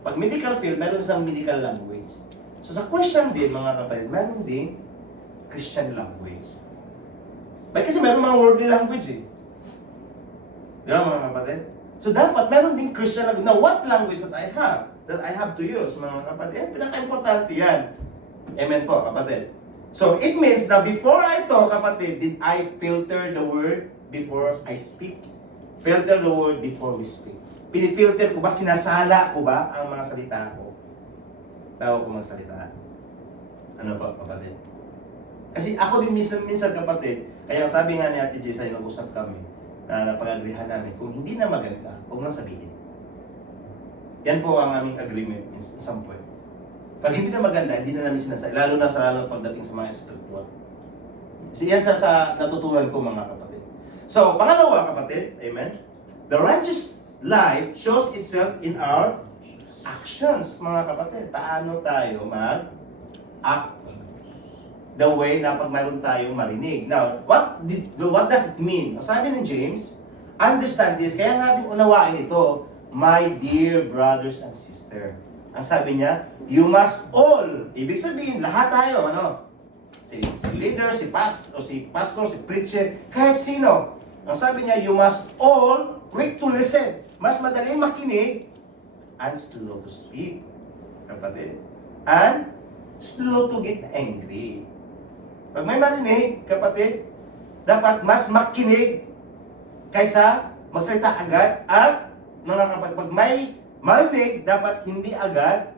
Pag medical field, meron silang medical language. So sa Christian din, mga kapatid, meron din Christian language. Kasi meron mga worldly language eh. Di ba, mga kapatid? So dapat meron din Christian language. Now, what language that I have to use, mga kapatid? Pinaka-importante yan. Amen po, kapatid. So, it means na before I talk, kapatid, did I filter the word before I speak? Filter the word before we speak. Pinifilter ko ba, sinasala ko ba ang mga salita ko bago ko magsalita? Ano po, kapatid? Kasi ako din minsan kapatid, kaya sabi nga ni Ate Jessa, nag-usap kami, na napag-agrihan namin, kung hindi na maganda, huwag nang sabihin. Yan po ang aming agreement in some point. Pag hindi na maganda, hindi na namin sinasabi, lalo na pagdating sa mga spiritual. Yan sa natutunan ko, mga kapatid. So, pangalawa, kapatid, amen? The righteous life shows itself in our actions, mga kapatid. Paano tayo mag-act? The way na pag mayroon tayong marinig. Now, what does it mean? Sabi ng James, understand this, kaya natin unawain ito, my dear brothers and sisters. Ang sabi niya, you must all, ibig sabihin, lahat tayo, si leader, si pastor, si preacher, kahit sino. Ang sabi niya, you must all quick to listen. Mas madaling makinig and slow to speak. Kapatid. And slow to get angry. Pag may marinig, kapatid, dapat mas makinig kaysa magsalita agad. At mga kapatid, pag may marinig, dapat hindi agad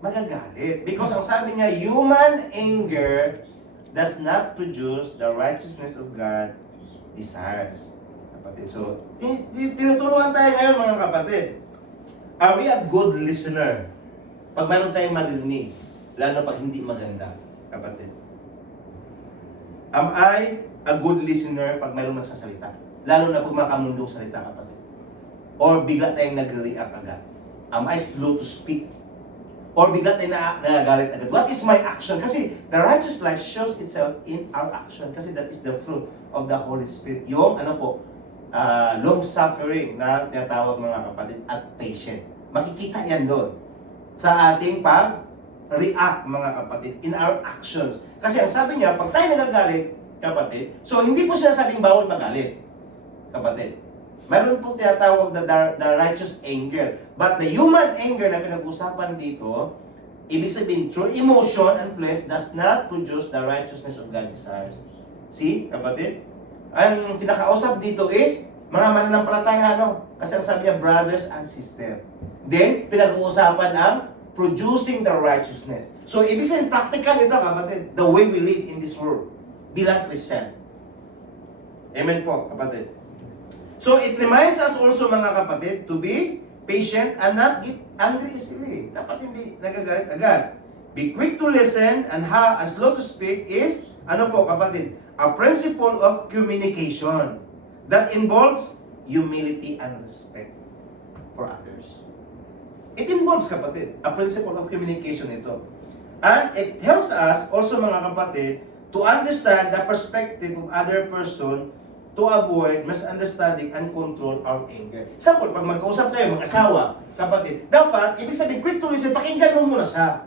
magagalit. Because ang sabi niya, human anger does not produce the righteousness of God desires. Kapatid. So, tinuturuan tayo ngayon, mga kapatid. Are we a good listener? Pag mayroon tayong marinig, lalo pag hindi maganda, kapatid. Am I a good listener pag mayroong nagsasalita? Lalo na pag makamundong salita, kapatid. Or bigla tayong nag-react agad. Am I slow to speak? Or bigla tayong nagagalit agad. What is my action? Kasi the righteous life shows itself in our action. Kasi that is the fruit of the Holy Spirit. Yung long-suffering na tinatawag, mga kapatid, at patient. Makikita yan doon sa ating pag-react, mga kapatid, in our actions. Kasi ang sabi niya, pag tayo nagagalit, kapatid, so hindi po sinasabing bawal magalit, kapatid. Mayroon po tinatawag na the righteous anger. But the human anger na pinag-usapan dito, ibig sabihin, through emotion and flesh does not produce the righteousness of God desires. See, kapatid? Ang kinakausap dito is, mga mananampalataya, Kasi ang sabi niya, brothers and sisters. Then, pinag-uusapan ang producing the righteousness. So, ibig sabihin, practical ito, kapatid, the way we live in this world, bilang Christian. Amen po, kapatid. So, it reminds us also, mga kapatid, to be patient and not get angry easily. Dapat hindi nagagalit agad. Be quick to listen and slow to speak is, kapatid, a principle of communication that involves humility and respect for others. It involves, kapatid, a principle of communication ito. And it helps us also, mga kapatid, to understand the perspective of other person to avoid misunderstanding and control our anger. Example, pag mag-usap kayo, mag-asawa, kapatid, dapat, ibig sabihin, quick to listen, pakinggan mo muna siya.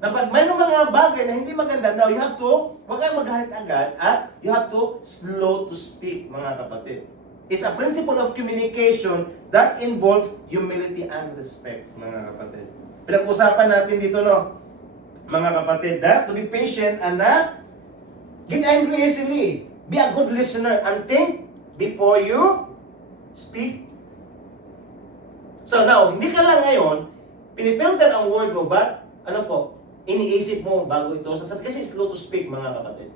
Dapat, mayroong mga bagay na hindi maganda. Now, you have to, huwag kang magalit agad, at you have to slow to speak, mga kapatid. It's a principle of communication that involves humility and respect, mga kapatid. Pinag-usapan natin dito, mga kapatid, that to be patient and not get angry easily. Be a good listener and think before you speak. So now, hindi ka lang ngayon, pinifilter ang word mo, but, iniisip mo bago ito sasabihin. Kasi slow to speak, mga kapatid.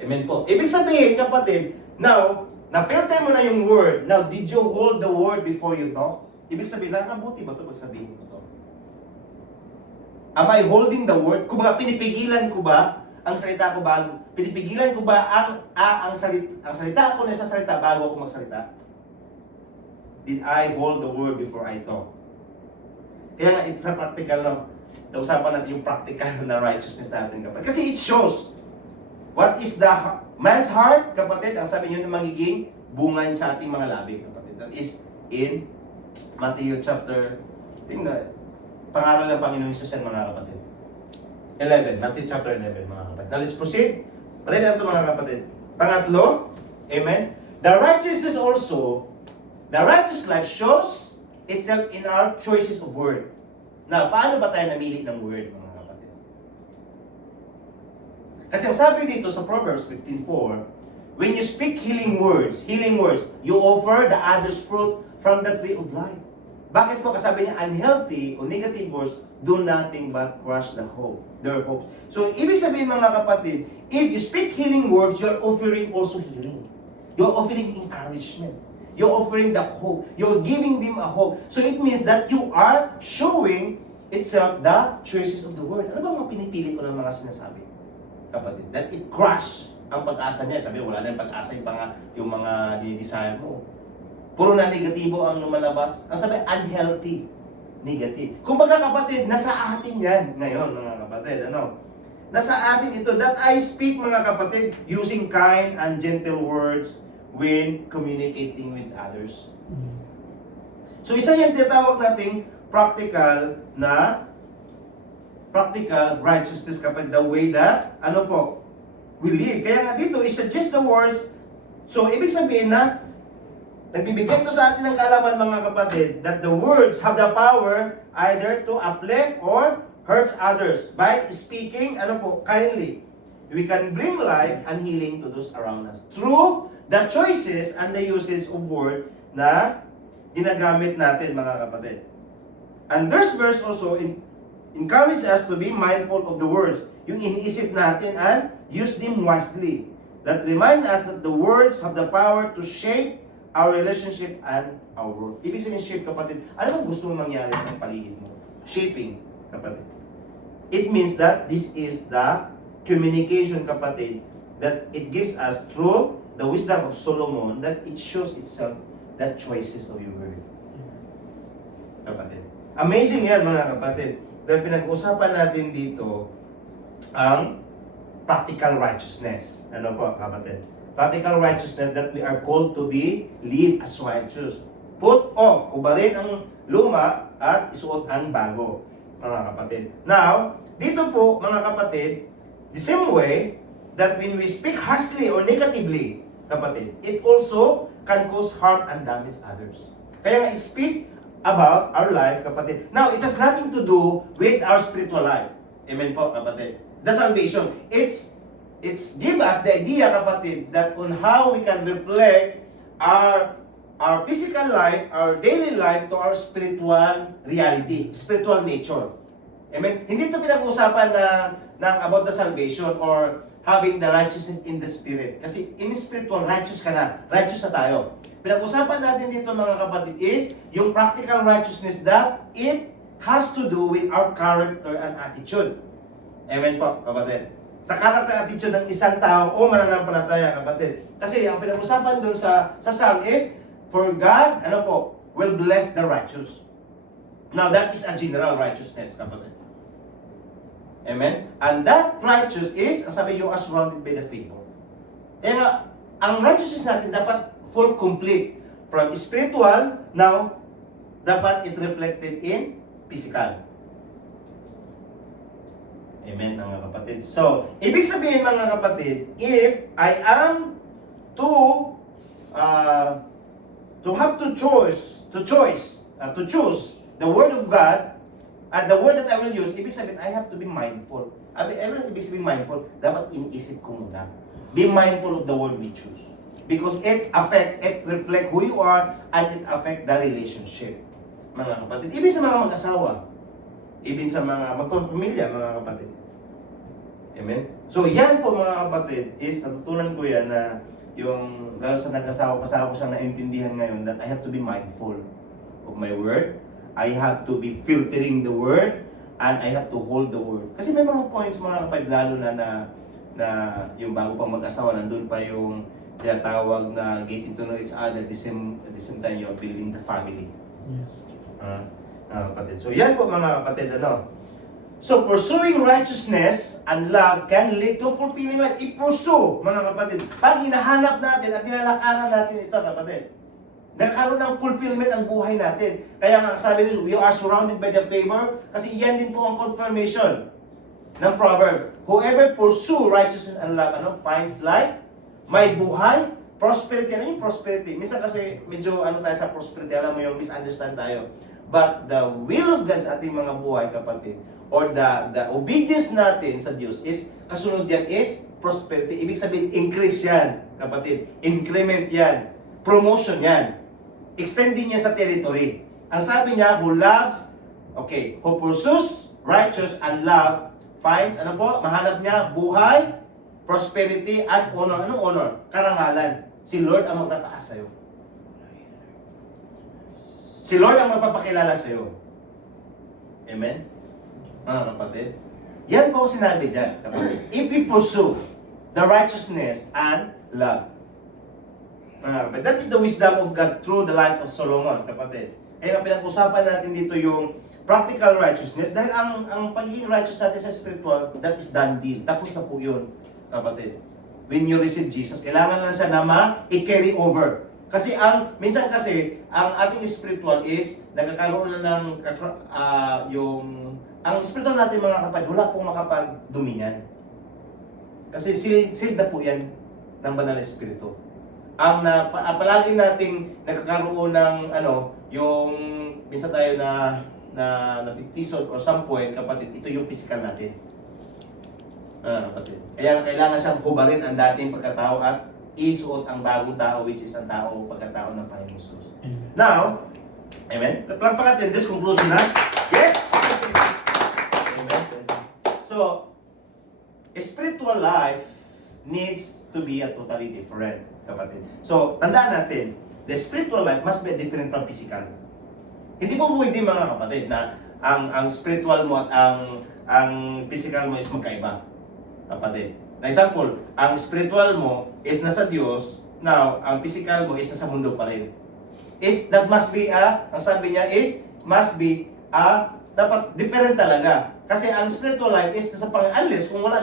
Amen po. Ibig sabihin, kapatid, now, na-filter mo na yung word. Now, did you hold the word before you talk? Ibig sabihin, nakakabuti ba ito pag sabihin ko to? Am I holding the word? Kumbaga, pinipigilan ko ba ang salita ko bago? Pinipigilan ko ba ang salita ko na sa salita bago ako magsalita? Did I hold the word before I talk? Kaya nga, ito sa practical, nausapan natin yung practical na righteousness natin, kapatid. Kasi it shows what is the man's heart, kapatid. Ang sabi niyo na magiging bunga sa ating mga labi, kapatid. That is in Matthew chapter, pangaral ng Panginoon Jesus yan, mga kapatid. 11, Matthew chapter 11, mga kapatid. Now let's proceed. Patay na ito, mga kapatid. Pangatlo, amen. The righteousness also The righteous life shows itself in our choices of word. Now, paano ba tayo namili ng word, mga kapatid? Kasi ang sabi dito sa Proverbs 15:4, when you speak healing words, you offer the other's fruit from the tree of life. Bakit po? Kasabi niya, unhealthy o negative words do nothing but crush their hopes. So, ibig sabihin mga kapatid, if you speak healing words, you're offering also healing. You're offering encouragement. You're offering the hope. You're giving them a hope. So, it means that you are showing itself the choices of the word. Ano ba mga pinipili ko ng mga sinasabi? Kapatid, that it crush ang pag-asa niya. Sabi, wala na yung pag-asa yung mga desire mo. Puro na negatibo ang lumalabas. Ang sabi, unhealthy. Negative. Kumbaga kapatid, nasa atin yan ngayon mga kapatid. Ano? Nasa atin ito that I speak mga kapatid using kind and gentle words when communicating with others. So isa yung tinatawag nating practical righteousness kapatid, the way that ano po we live. Kaya nga dito is just the words. So ibig sabihin na nagbibigay ito sa atin ng kaalaman mga kapatid that the words have the power either to uplift or hurt others by speaking ano po kindly. We can bring life and healing to those around us through the choices and the usage of word na ginagamit natin mga kapatid. And this verse also encourage us to be mindful of the words. Yung iniisip natin and use them wisely. That remind us that the words have the power to shape our relationship and our world. Ibig sabihin shape kapatid, ano bang gusto mong mangyari sa paligid mo? Shaping kapatid. It means that this is the communication kapatid that it gives us through the wisdom of Solomon that it shows itself the choices of your word. Kapatid. Amazing yan mga kapatid. Dahil pinag-usapan natin dito ang practical righteousness. Ano po kapatid? Practical righteousness that we are called to live as righteous. Put off, ubarin ang luma at isuot ang bago, mga kapatid. Now, dito po, mga kapatid, the same way that when we speak harshly or negatively, kapatid, it also can cause harm and damage others. Kaya nga, speak about our life, kapatid. Now, it has nothing to do with our spiritual life. Amen po, kapatid. The salvation, it's give us the idea, kapatid, that on how we can reflect our physical life, our daily life to our spiritual reality, spiritual nature. Amen? Hindi ito pinag-uusapan ng about the salvation or having the righteousness in the spirit. Kasi in spiritual, righteous ka na. Righteous na tayo. Pinag-usapan natin dito mga kapatid is yung practical righteousness that it has to do with our character and attitude. Amen po, kapatid. Sa character and attitude ng isang tao o mananampalataya, kapatid. Kasi ang pinag-usapan doon sa Psalm is, for God, ano po, will bless the righteous. Now, that is a general righteousness, kapatid. Amen? And that righteous is, ang sabi, you are surrounded by the favor. Kaya nga, ang righteousness natin dapat full complete. From spiritual, now, dapat it reflected in physical. Amen, mga kapatid. So, ibig sabihin mga kapatid, if I am to have to choose the word of God at the word that I will use, ibig sabihin, I have to be mindful. Ibig sabihin mindful, dapat iniisip ko muna. Be mindful of the word we choose. Because it reflect who you are and it affect the relationship. Mga kapatid, ibig sa mga mag-asawa, ibig sa mga magpapamilya, mga kapatid. Amen? So, yan po mga kapatid, is natutunan ko yan na yung, lalo sa nag-asawa, pasama ko siyang naintindihan ngayon that I have to be mindful of my word. I have to be filtering the word and I have to hold the word. Kasi may mga points mga kapatid, lalo na yung bago pang mag-asawa, nandun pa yung tinatawag na getting to know each other at the same time you're building the family. Yes. Kapatid. So yan po mga kapatid, ano? So pursuing righteousness and love can lead to fulfilling life. I-pursue, mga kapatid. Pag hinahanap natin at nilalakaran natin ito, kapatid, nagkaroon ng fulfillment ang buhay natin. Kaya nga sabi din, we are surrounded by the favor, kasi yan din po ang confirmation ng Proverbs. Whoever pursue righteousness and love, finds life, may buhay, Prosperity, ano yung prosperity? Minsan kasi medyo ano tayo sa prosperity, alam mo yung misunderstand tayo. But the will of God sa ating mga buhay, kapatid, or the obedience natin sa Diyos is, kasunod yan is prosperity. Ibig sabihin, increase yan, kapatid. Increment yan. Promotion yan. Extending niya sa territory. Ang sabi niya, who pursues righteous and love, finds, mahanap niya, buhay, prosperity, at honor. Anong honor? Karangalan. Si Lord ang magtataas sa'yo. Si Lord ang magpapakilala sa'yo. Amen? Mga kapatid. Yan po ang sinabi dyan, kapatid. If we pursue the righteousness and love. Mga kapatid. That is the wisdom of God through the life of Solomon, kapatid. Kaya pinag-usapan natin dito yung practical righteousness dahil ang pagiging righteous natin sa spiritual, that is done deal. Tapos na po yun, kapatid. When you receive Jesus, kailangan lang siya na i-carry over. Kasi minsan kasi, ang ating spiritual is, nagkakaroon na ng, ang spiritual natin mga kapatid, wala pong makapagdumi yan. Kasi sealed na po yan ng banal na espiritu. Palagi nating nagkakaroon ng, yung, minsan tayo na natitisod or some point, kapatid, ito yung physical natin. Kapatid. Kaya kailangan siyang hubarin ang dating pagkatao at isuot ang bagong tao, which is ang pagkatao ng Panginoon Jesus. Now, amen? Palagpakan natin this conclusion na, yes! Amen? So, spiritual life needs to be a totally different, kapatid. So, tandaan natin, the spiritual life must be different from physical. Hindi po pwede mga kapatid na ang spiritual mo at ang physical mo is magkaiba. Kapatid. Na example, ang spiritual mo is nasa Diyos, now, ang physical mo is nasa mundo pa rin. That must be ang sabi niya is, must be dapat different talaga. Kasi ang spiritual life is nasa unless kung wala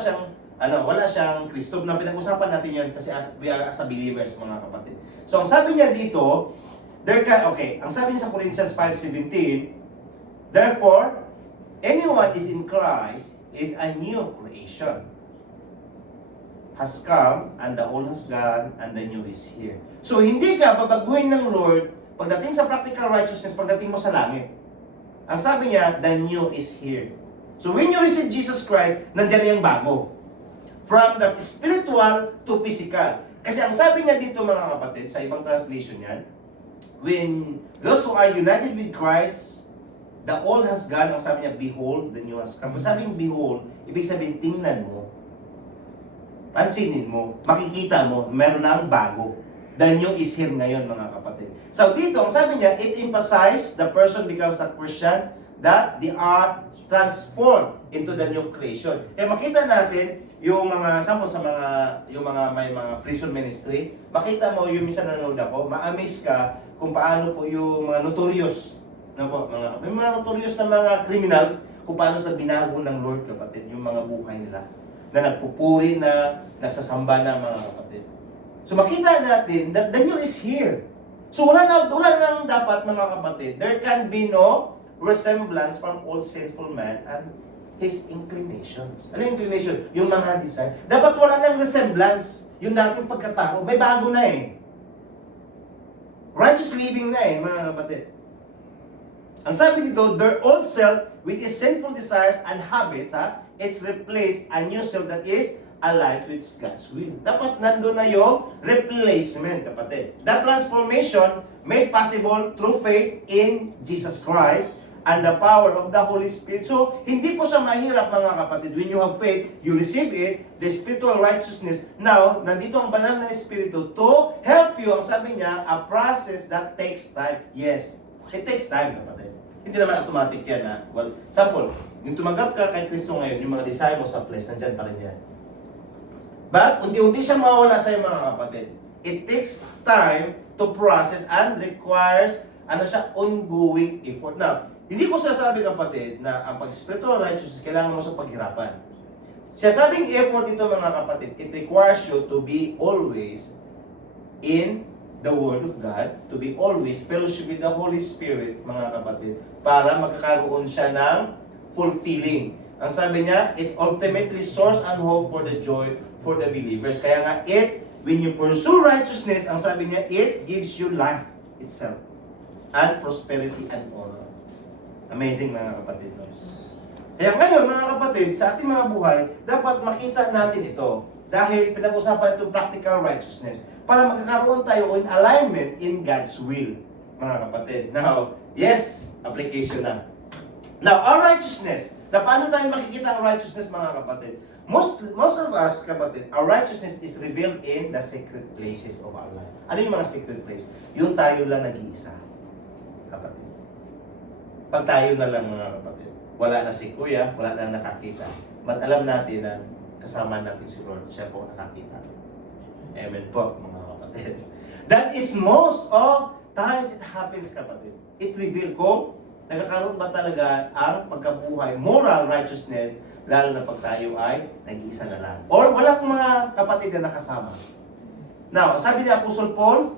siyang Kristo, na pinag-usapan natin yun kasi we are as a believers, mga kapatid. So, ang sabi niya dito, ang sabi niya sa Corinthians 5:17, therefore, anyone is in Christ is a new creation. Has come, and the old has gone, and the new is here. So, hindi ka babaguhin ng Lord pagdating sa practical righteousness, pagdating mo sa langit. Ang sabi niya, the new is here. So, when you receive Jesus Christ, nandiyan na yung bago. From the spiritual to physical. Kasi ang sabi niya dito, mga kapatid, sa ibang translation yan, when those who are united with Christ, the old has gone, ang sabi niya, behold, the new has come. Kung sabing behold, ibig sabihin, tingnan mo, pansinin mo, makikita mo, meron na ang bago. The new is here ngayon, mga kapatid. So dito, ang sabi niya, it emphasizes the person becomes a Christian that they are transformed into the new creation. Kaya makita natin yung mga, sample sa may mga prison ministry, makita mo yung minsan nanonood ako, ma-amaze ka kung paano po yung mga notorious, may mga notorious na mga criminals, kung paano sila binago ng Lord, kapatid, yung mga buhay nila. Na nagpupuri na, nagsasamba na, mga kapatid. So makita natin that the new is here. So wala nang dapat, mga kapatid, there can be no resemblance from old sinful man and his inclination. Ano yung inclination? Yung mga desire. Dapat wala nang resemblance. Yung dating pagkatao, may bago na eh. Righteous living na eh, mga kapatid. Ang sabi dito, their old self with its sinful desires and habits, it's replaced a new self that is aligned with God's will. Dapat nandun na yung replacement, kapatid. That transformation made possible through faith in Jesus Christ and the power of the Holy Spirit. So, hindi po siya mahirap, mga kapatid. When you have faith, you receive it, the spiritual righteousness. Now, nandito ang banal na Espiritu to help you, ang sabi niya, a process that takes time. Yes, it takes time, kapatid. Hindi naman automatic yan, ha? Well, sample, yung tumanggap ka kay Kristo ngayon, yung mga desire mo sa flesh, nandyan pa rin yan. But, unti-unti siyang mawala sa mga kapatid. It takes time to process and requires, ongoing effort. Now, hindi ko sasabi, kapatid, na ang pag-spiritual righteousness, kailangan mo sa paghirapan. Sasabing effort ito, mga kapatid, it requires you to be always in the Word of God, to be always fellowship with the Holy Spirit, mga kapatid, para magkakaroon siya ng fulfilling. Ang sabi niya, is ultimately source and hope for the joy for the believers. Kaya nga, it when you pursue righteousness, ang sabi niya, it gives you life itself. And prosperity and honor. Amazing mga kapatid. No? Kaya ngayon mga kapatid, sa ating mga buhay, dapat makita natin ito. Dahil pinag-usapan itong practical righteousness. Para magkakaroon tayo in alignment in God's will. Mga kapatid. Now, yes, application na. Now, our righteousness. Na paano tayo makikita ang righteousness mga kapatid? Most of us, kapatid, our righteousness is revealed in the secret places of our life. Ano yung mga secret place? Yung tayo lang nag-iisa. Kapatid. Pag tayo na lang mga kapatid, wala na si Kuya, wala na nakakita. But alam natin na kasama natin si Lord, siya po nakakita. Amen po, mga kapatid. That is most of times it happens, kapatid. It reveal kung nagkakaroon ba talaga ang pagkabuhay, moral righteousness, lalo na pag tayo ay nag-iisa na lang. Or walang mga kapatid na nakasama. Now, sabi ni Apostle Paul,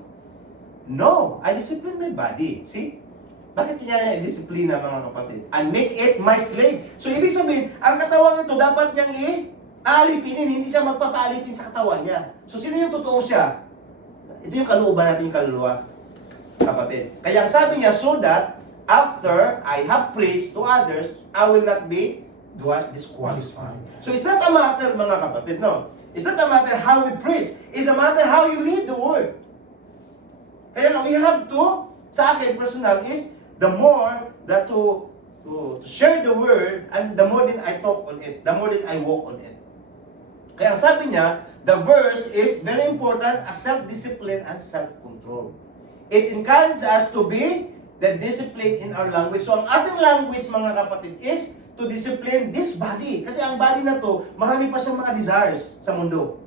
no, I discipline my body. See? Bakit niya i-disiplina mga kapatid? And make it my slave. So, ibig sabihin, ang katawan ito dapat niyang aalipinin, hindi siya magpapaalipin sa katawan niya. So, sino yung totoo siya? Ito yung kalooban natin, yung kaluluwa, kapatid. Kaya ang sabi niya, so that after I have preached to others, I will not be disqualified. So, it's not a matter, mga kapatid, no? It's not a matter how we preach. It's a matter how you live the word. Kaya nga, we have to, sa akin, personal, is the more that to share the word, and the more that I talk on it, the more that I walk on it. Kaya sabi niya, the verse is very important as self-discipline and self-control. It encourages us to be the discipline in our language. So ang ating language, mga kapatid, is to discipline this body. Kasi ang body na to, marami pa siyang mga desires sa mundo.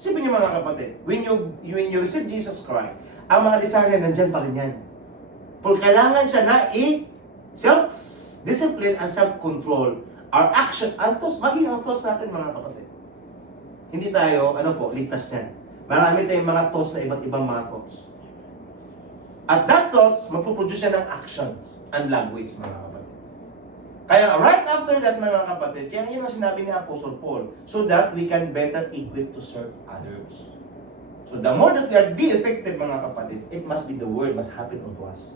Sipin niyo mga kapatid, when you receive Jesus Christ, ang mga desire niya, nandyan pa rin yan. Pero kailangan siya na self-discipline and self-control. Our action, maging ang thoughts natin mga kapatid. Hindi tayo, ligtas yan. Marami tayong mga thoughts na iba't ibang mga thoughts. At that thoughts, magpuproduce siya ng action and language mga kapatid. Kaya right after that mga kapatid, kaya yun ang sinabi ni Apostle Paul, so that we can better equip to serve others. So the more that we are be effective mga kapatid, it must be the word must happen unto us.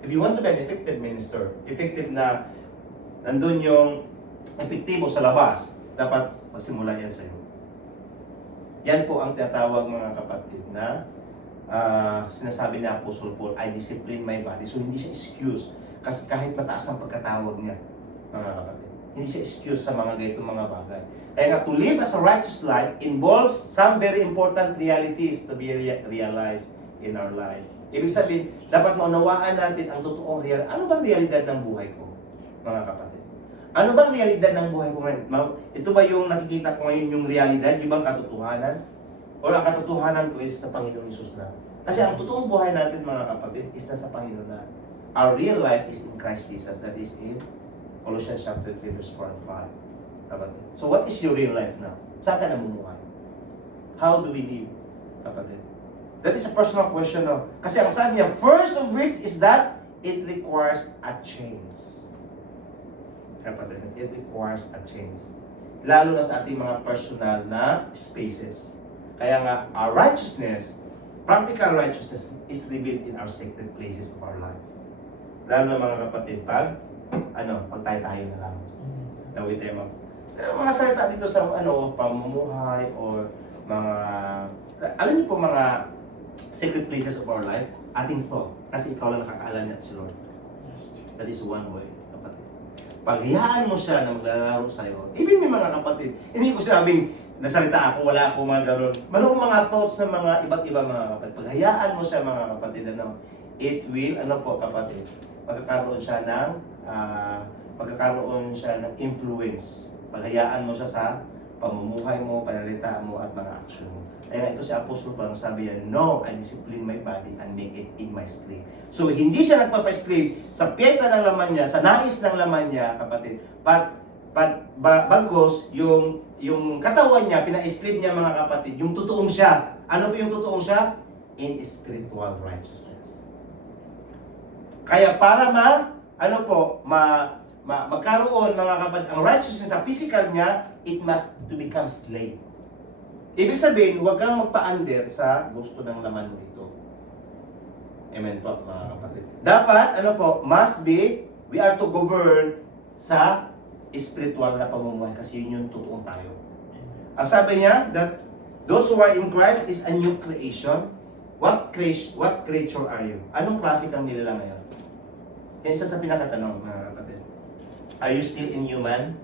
If you want to be an effective minister, effective na nandun yung epektibo sa labas, dapat magsimula yan sa'yo. Yan po ang tinatawag mga kapatid na sinasabi ni Apostle Paul, I discipline my body. So hindi siya excuse. Kasi kahit mataas ang pagkatawag niya, mga kapatid. Hindi siya excuse sa mga ganitong mga bagay. Kaya nga, to live as a righteous life involves some very important realities to be realized in our life. Ibig sabihin, dapat maunawaan natin ang totoong ano bang realidad ng buhay ko, mga kapatid? Ano bang realidad ng buhay ko ngayon? Ito ba yung nakikita ko ngayon yung realidad, yung bang katotohanan? O ang katotohanan ko is na Panginoon Isus na? Kasi ang totoong buhay natin, mga kapatid, is na sa Panginoon na. Our real life is in Christ Jesus. That is in Colossians chapter 3, verse 4 and 5. Kapatid. So what is your real life now? Saan ka namumuhay? How do we live? Kapatid. That is a personal question, no? Kasi ang sabi niya, first of which is that it requires a change. Kapatid, it requires a change. Lalo na sa ating mga personal na spaces. Kaya nga, our righteousness, practical righteousness, is revealed in our sacred places of our life. Lalo na mga kapatid, pag tayo na lang. Tawid tayo mga salita dito sa pamumuhay or mga, alam niyo po mga sacred places of our life, ating thought. Kasi ikaw lang nakakaalam niya at si Lord. That is one way, kapatid. Paghiyaan mo siya na maglalaro sa'yo, even may mga kapatid, hindi ko sabing nagsalita ako, wala ako mga gano'n. Mayroong mga thoughts ng mga iba't iba mga kapatid. Paghayaan mo siya mga kapatid, it will, kapatid, magkakaroon siya ng influence. Paghayaan mo siya sa pamumuhay mo, panalita mo, at mga action mo. Kaya ito si Apostle Paul, sabi niya, no, I discipline my body and make it in my slave. So, hindi siya nagpapaslave sa piyeta ng laman niya, sa nais ng laman niya, kapatid. Bagos, yung katawan niya, pina-slave niya mga kapatid, yung totoong siya. Ano po yung totoong siya? In spiritual righteousness. Kaya para magkaroon mga kapatid, ang righteousness sa physical niya, it must to become slave. Ibig sabihin, huwag kang magpa-under sa gusto ng laman mo dito. Amen po, mga kapatid. Dapat, ano po, must be, we are to govern sa spiritual na pamumuhay kasi yun yung totoong tayo. Ang sabi niya, that those who are in Christ is a new creation. What creature are you? Anong klase kang nilala ngayon? Yan isa sa pinakatanong, mga kapatid. Are you still inhuman?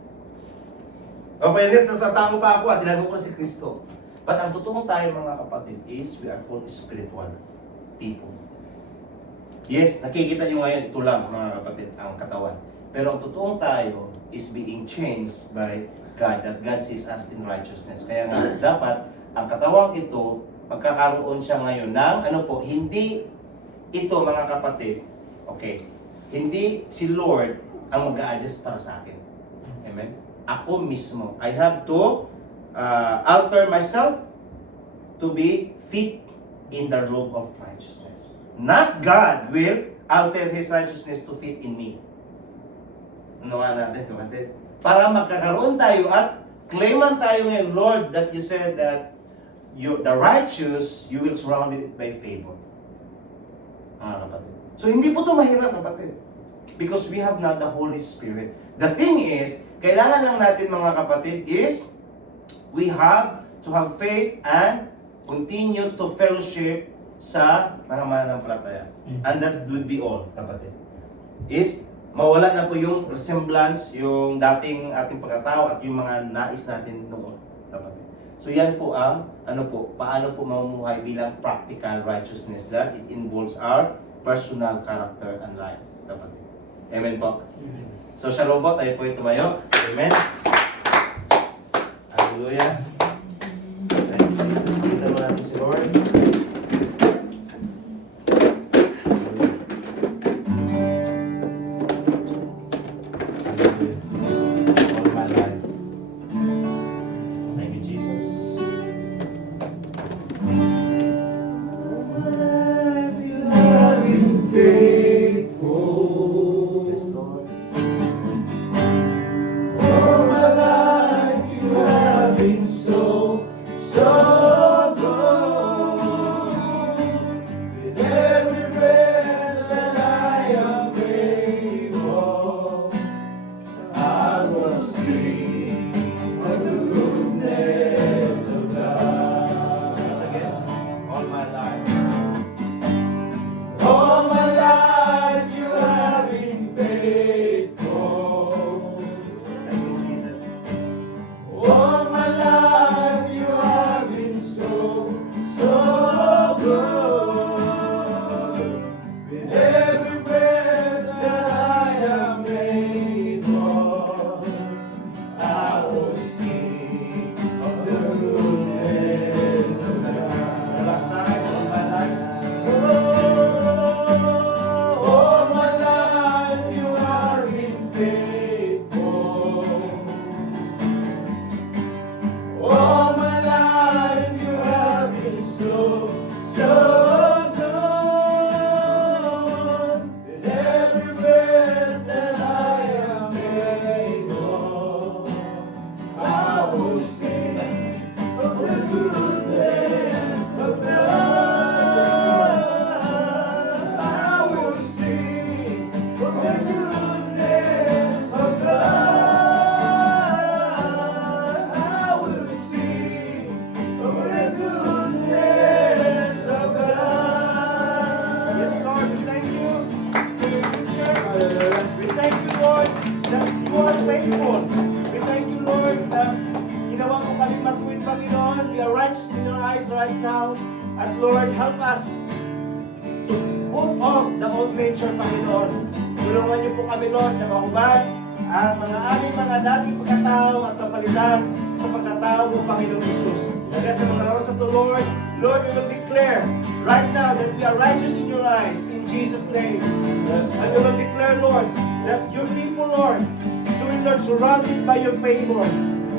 Okay, next, nasa tao pa ako at tinago ko na si Kristo. But ang totoong tayo, mga kapatid, is we are called spiritual people. Yes, nakikita nyo ngayon, ito lang, mga kapatid, ang katawan. Pero ang totoong tayo is being changed by God, that God sees us in righteousness. Kaya nga, dapat, ang katawang ito, magkakaroon siya ngayon ng, ano po, hindi ito, mga kapatid, okay, hindi si Lord ang mag-a-adjust para sa akin. Amen? Ako mismo. I have to alter myself to be fit in the robe of righteousness. Not God will alter His righteousness to fit in me. Ano nga natin, kapatid? Para magkakaroon tayo at claiman tayo ngayon, Lord, that you said that the righteous, you will surround it by favor. Kapatid. So, hindi po ito mahirap, kapatid. Because we have now the Holy Spirit. The thing is, kailangan lang natin, mga kapatid, is we have to have faith and continue to fellowship sa mga mananampalataya. And that would be all, kapatid. Is mawala na po yung resemblance, yung dating ating pagkatao at yung mga nais natin noon, kapatid. So yan po ang, ano po, paano po mamumuhay bilang practical righteousness that it involves our personal character and life, kapatid. Amen po. So shalom po, tayo po tumayo. Amen. Hallelujah. Kita mo natin si Lord. All my life. Thank you, Jesus. Yes, Lord. Once again, all my life. Thank you, Jesus. Last time, all my life. Yes, Lord, we thank you. We thank you, Lord, that you are faithful. We thank you, Lord, that ginawa mo kami matuwid, Panginoon. We are righteous in your eyes right now. At Lord, help us to put off the old nature, Panginoon. Tulungan niyo po kami, Lord, na mahubad ang aming mga dating pagkatao at napalitan sa pagkatao mo, Panginoon Jesus. Kaya sa mga oras na to, Lord, we will declare right now that we are righteous in your eyes, in Jesus' name. And we will declare, Lord, that your people, Lord, surrounded by your favor,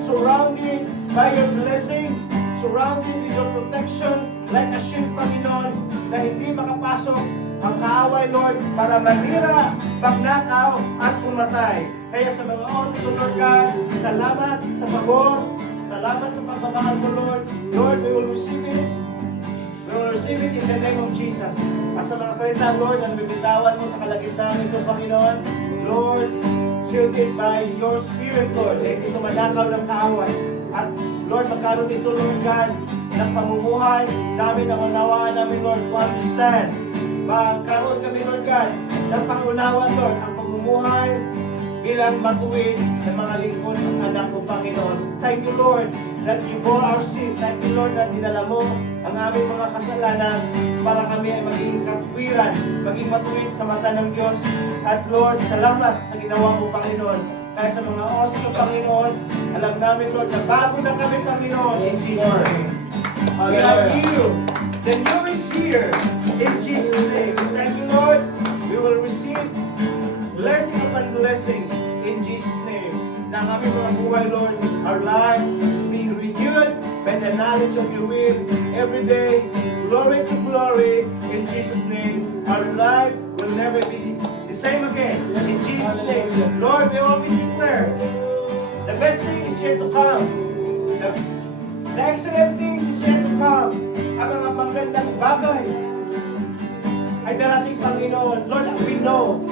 surrounded by your blessing, surrounded with your protection, like a shield, Panginoon, na hindi makapasok ang kaaway, Lord, para manira, magnakaw, at pumatay. Kaya sa mga oras ito, Lord God, salamat sa pabor, sa Salamat sa pagmamahal mo, Lord. Lord, we will receive it. We will receive it in the name of Jesus. At sa mga salita, Lord, na bibitawan mo sa kalagitnaan nito, Panginoon, Lord, shielded by your Spirit, Lord. Hindi ito manakaw ng kaaway. At Lord, magkaroon ito, Lord God, ng pamumuhay namin, ang unawaan namin, Lord, to understand. Magkaroon kami, Lord God, ng pangunawa, Lord, ang pamumuhay bilang matuwid ng mga lingkod ng anak mo, Panginoon. Thank you, Lord, that you bore our sin. Thank you, Lord, na dinala mo ang aming mga kasalanan para kami ay maging katwiran, maging matuwid sa mata ng Diyos. At Lord, salamat sa ginawa mo, Panginoon. Kaya sa mga oras ng Panginoon, alam namin, Lord, na bago na kami, Panginoon, in Jesus' name. We are new. The new is here. In Jesus' name. Thank you, Lord. We will receive blessing upon blessing in Jesus' name. Na ang aming mga buhay, Lord, our life is being renewed by the knowledge of your will every day. Glory to glory in Jesus' name. Our life will never be the same again. In Jesus' name. Lord, we always declare the best thing is yet to come. The excellent things is yet to come. Ang mga magandang bagay ay darating, Panginoon. Lord, we know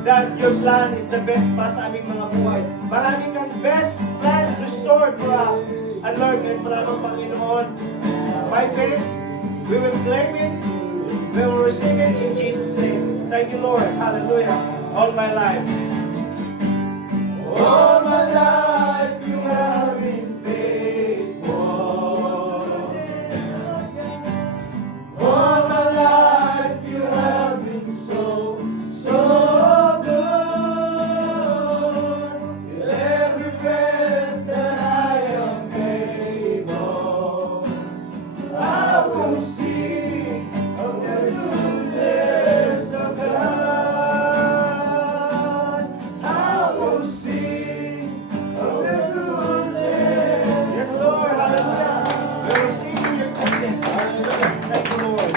that your plan is the best para sa aming mga buhay. Marami kang best plans restored for us. And Lord, ngayon pa lamang, Panginoon, by faith, we will claim it, we will receive it in Jesus' name. Thank you, Lord. Hallelujah. All my life. All my life you have been faithful. All my life you have been so good. With every breath that I am able, I will sing of the goodness of God. I will sing of the goodness. Yes, Lord. Hallelujah. We will sing your goodness. Hallelujah. Thank you, Lord.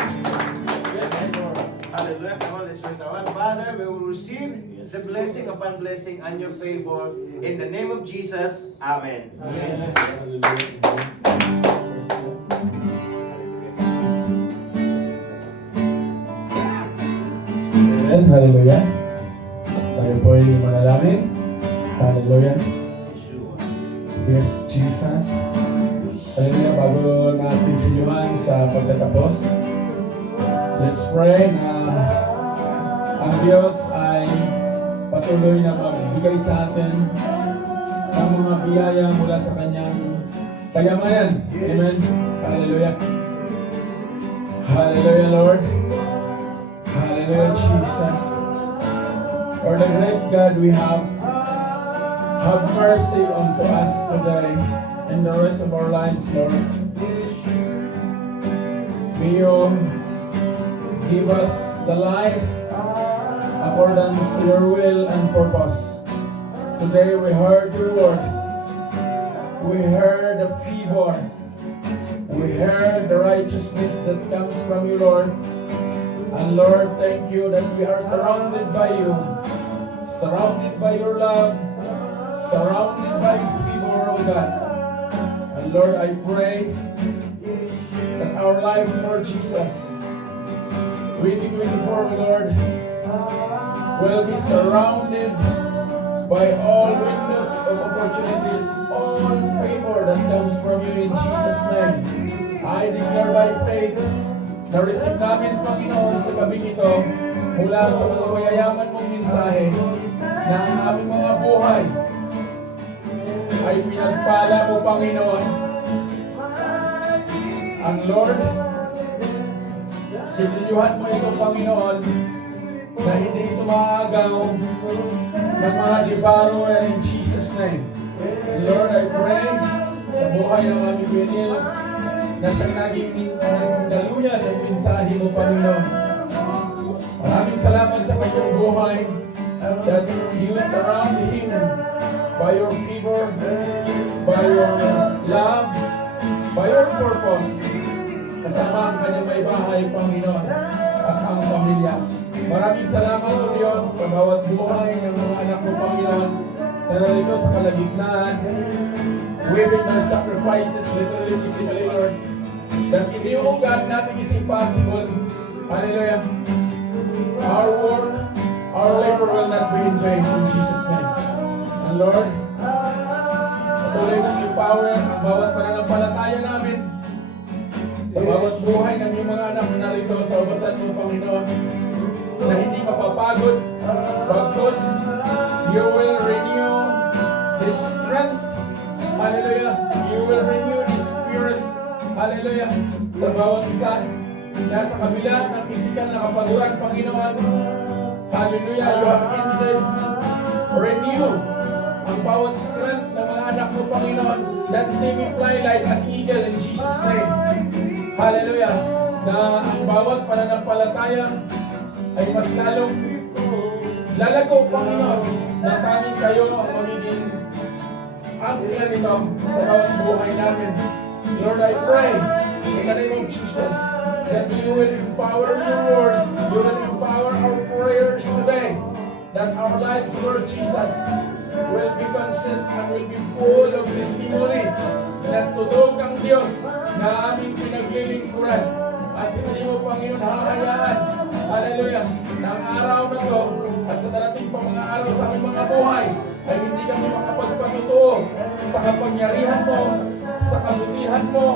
Yes, Lord. Hallelujah. Come on, let's raise our hand. Father, we will receive the blessing upon blessing and your favor. In the name of Jesus. Amen. Amen. Hallelujah. Tayo po ay manalangin. Hallelujah. Yes, Jesus. Hallelujah. Bago natin sinuhan sa pagtatapos, let's pray na ang Diyos ay patuloy na magbigay sa atin ng mga biyaya mula sa Kanyang kayamanan. Amen. Hallelujah. Hallelujah, Lord. Hallelujah, Jesus. For the great God we have mercy unto us today and the rest of our lives, Lord. May you give us the life according to your will and purpose. Today we heard your word. We heard the favor. We heard the righteousness that comes from you, Lord. And Lord, thank you that we are surrounded by you, surrounded by your love, surrounded by favor, oh God. And Lord, I pray that our life, Lord Jesus, 2024, Lord, will be surrounded by all windows of opportunities, all favor that comes from you in Jesus' name. I declare by faith, na-receive namin, Panginoon, sa gabing ito mula sa mga mayayaman mong mensahe na ang aming mga buhay ay pinagpala mo, Panginoon. Ang Lord, siniliyuhan mo ito, Panginoon, na hindi ito maagaw ng mga devourer in Jesus' name. And Lord, I pray sa buhay ng aming Kuya na siyang naging daluyan ng mensahe mo, Panginoon. Maraming salamat sa kanyang buhay that you surround him by your favor, by your love, by your purpose. Kasama ang kanyang may bahay, Panginoon, at ang pamilya. Maraming salamat, O Diyos, sa bawat buhay ng mga anak mo, Panginoon, na narito sa kalagitnaan waiving their sacrifices, literally, physically, Lord. That in you, O God, nothing is impossible. Hallelujah. Our work, our labor will not be in vain in Jesus' name. And Lord, patuloy mong empower ang bawat pananampalataya namin sa bawat buhay ng iyong mga anak na narito sa ubasan mo, Panginoon, na hindi mapapagod, bagkus, you will renew His strength. Hallelujah. You will renew His spirit. Hallelujah. Sa bawat isa, nasa kabila ng pisikal na kapaguran, Panginoon. Hallelujah. You have ended, renew ang bawat strength ng mga anak mo, Panginoon. That they may fly like an eagle in Jesus' name. Hallelujah. Na ang bawat pananampalataya ay mas lalong lalago, Panginoon, na tanging kayo ang magiging angkla nito sa bawat buhay namin. Lord, I pray in the name of Jesus that you will empower your words, you will empower our prayers today, that our lives, Lord Jesus, will be consist and will be full of testimony that tudog ang Diyos na aming pinaglilingkuran at hindi mo, Panginoon, hahayaan, hallelujah, na ang araw na to at sa darating pa mga araw sa aming mga buhay ay hindi kami makapagpatutuo sa kapangyarihan mo, sa kabutihan mo,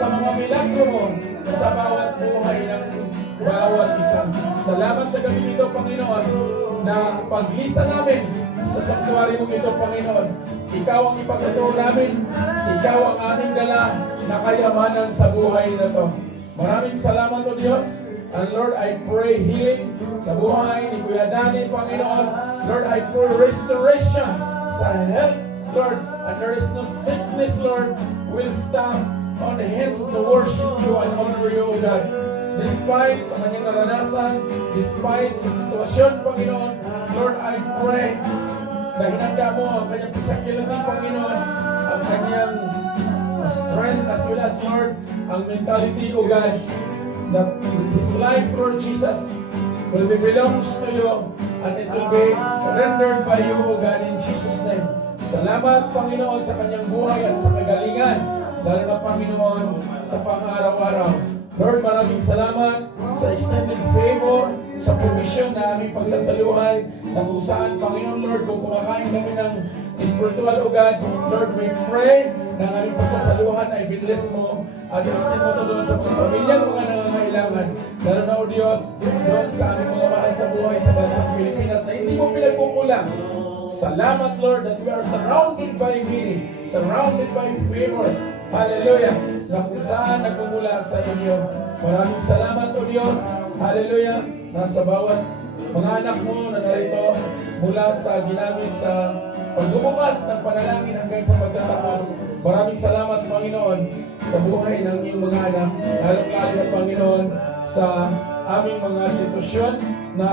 sa mga milagro mo, sa bawat buhay ng bawat isa. Salamat sa gabi nito, Panginoon, na paglista namin sa sanctuary mo ito, Panginoon. Ikaw ang ipagtuturo namin, ikaw ang aming dala na kayamanan sa buhay na to. Maraming salamat, O Diyos. And Lord, I pray healing sa buhay ni Kuya Danny, Panginoon. Lord, I pray restoration sa health, Lord. And there is no sickness, Lord, will stop on him to worship you and honor you, O God. Despite sa kanyang naranasan, despite sa sitwasyon, Panginoon, Lord, I pray na hinanda mo ang kanyang physical, Panginoon, ang kanyang strength as well as, Lord, ang mentality, O God, that his life, Lord Jesus, will be belongs to you and it will be rendered by you, O God, in Jesus' name. Salamat, Panginoon, sa kanyang buhay at sa kagalingan, lalo na, Panginoon, sa pang-araw-araw. Lord, maraming salamat sa extended favor, sa provision na aming pagsasaluhan, na kung saan, Panginoon, Lord, kung kumakain kami ng spiritual, O God, Lord, we pray na ang aming pagsasaluhan ay binless mo at extend mo ito doon sa mga pamilyang mga nangangailangan. Lalo na, O Diyos, doon sa aming mga mahal sa buhay sa bansang Pilipinas na hindi mo pinagkukulang. Salamat, Lord, that we are surrounded by meaning, surrounded by favor. Hallelujah. Na kung saan nagmumula sa inyo. Maraming salamat, O Diyos. Hallelujah. Nasa bawat mga anak mo na narito mula sa ginamit sa pagbubukas ng panalangin hanggang sa pagtatapos. Maraming salamat, Panginoon, sa buhay ng iyong mga anak. Lalong-lalo na, Panginoon, sa aming mga sitwasyon na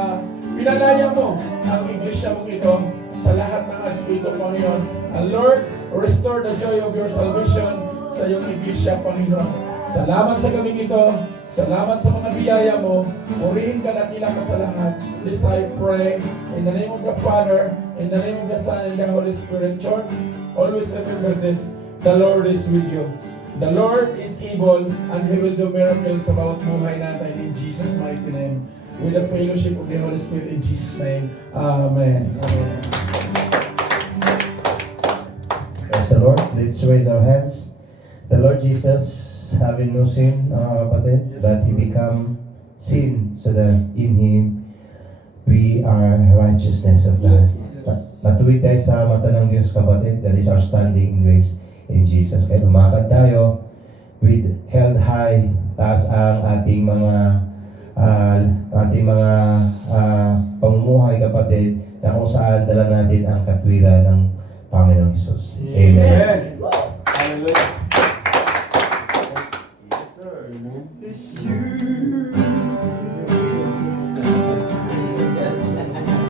pinalaya mo ang iglesia mong ito sa lahat ng aspeto, Panginoon. And Lord, restore the joy of your salvation sa iyong iglesia, Panginoon. Salamat sa gabing ito. Salamat sa mga biyaya mo. Purihin ka na kila ka sa lahat. This I pray in the name of the Father, in the name of the Son, and the Holy Spirit. Church, always remember this. The Lord is with you. The Lord is able and He will do miracles sa bawat buhay natin in Jesus' mighty name. With the fellowship of the Holy Spirit in Jesus' name. Amen. Amen. Praise the Lord. Let's raise our hands. The Lord Jesus, having no sin, mga kapatid, that He become sin so that in Him we are righteousness of God. Matuwid tayo sa mata ng Diyos, kapatid. That is our standing in grace in Jesus. Kaya lumakad tayo with held high, taas ang ating mga pamumuhay, kapatid, na kung saan dala natin ang katwiran ng Panginoong Hesus. Amen. Hallelujah. Yes, sir. It's you.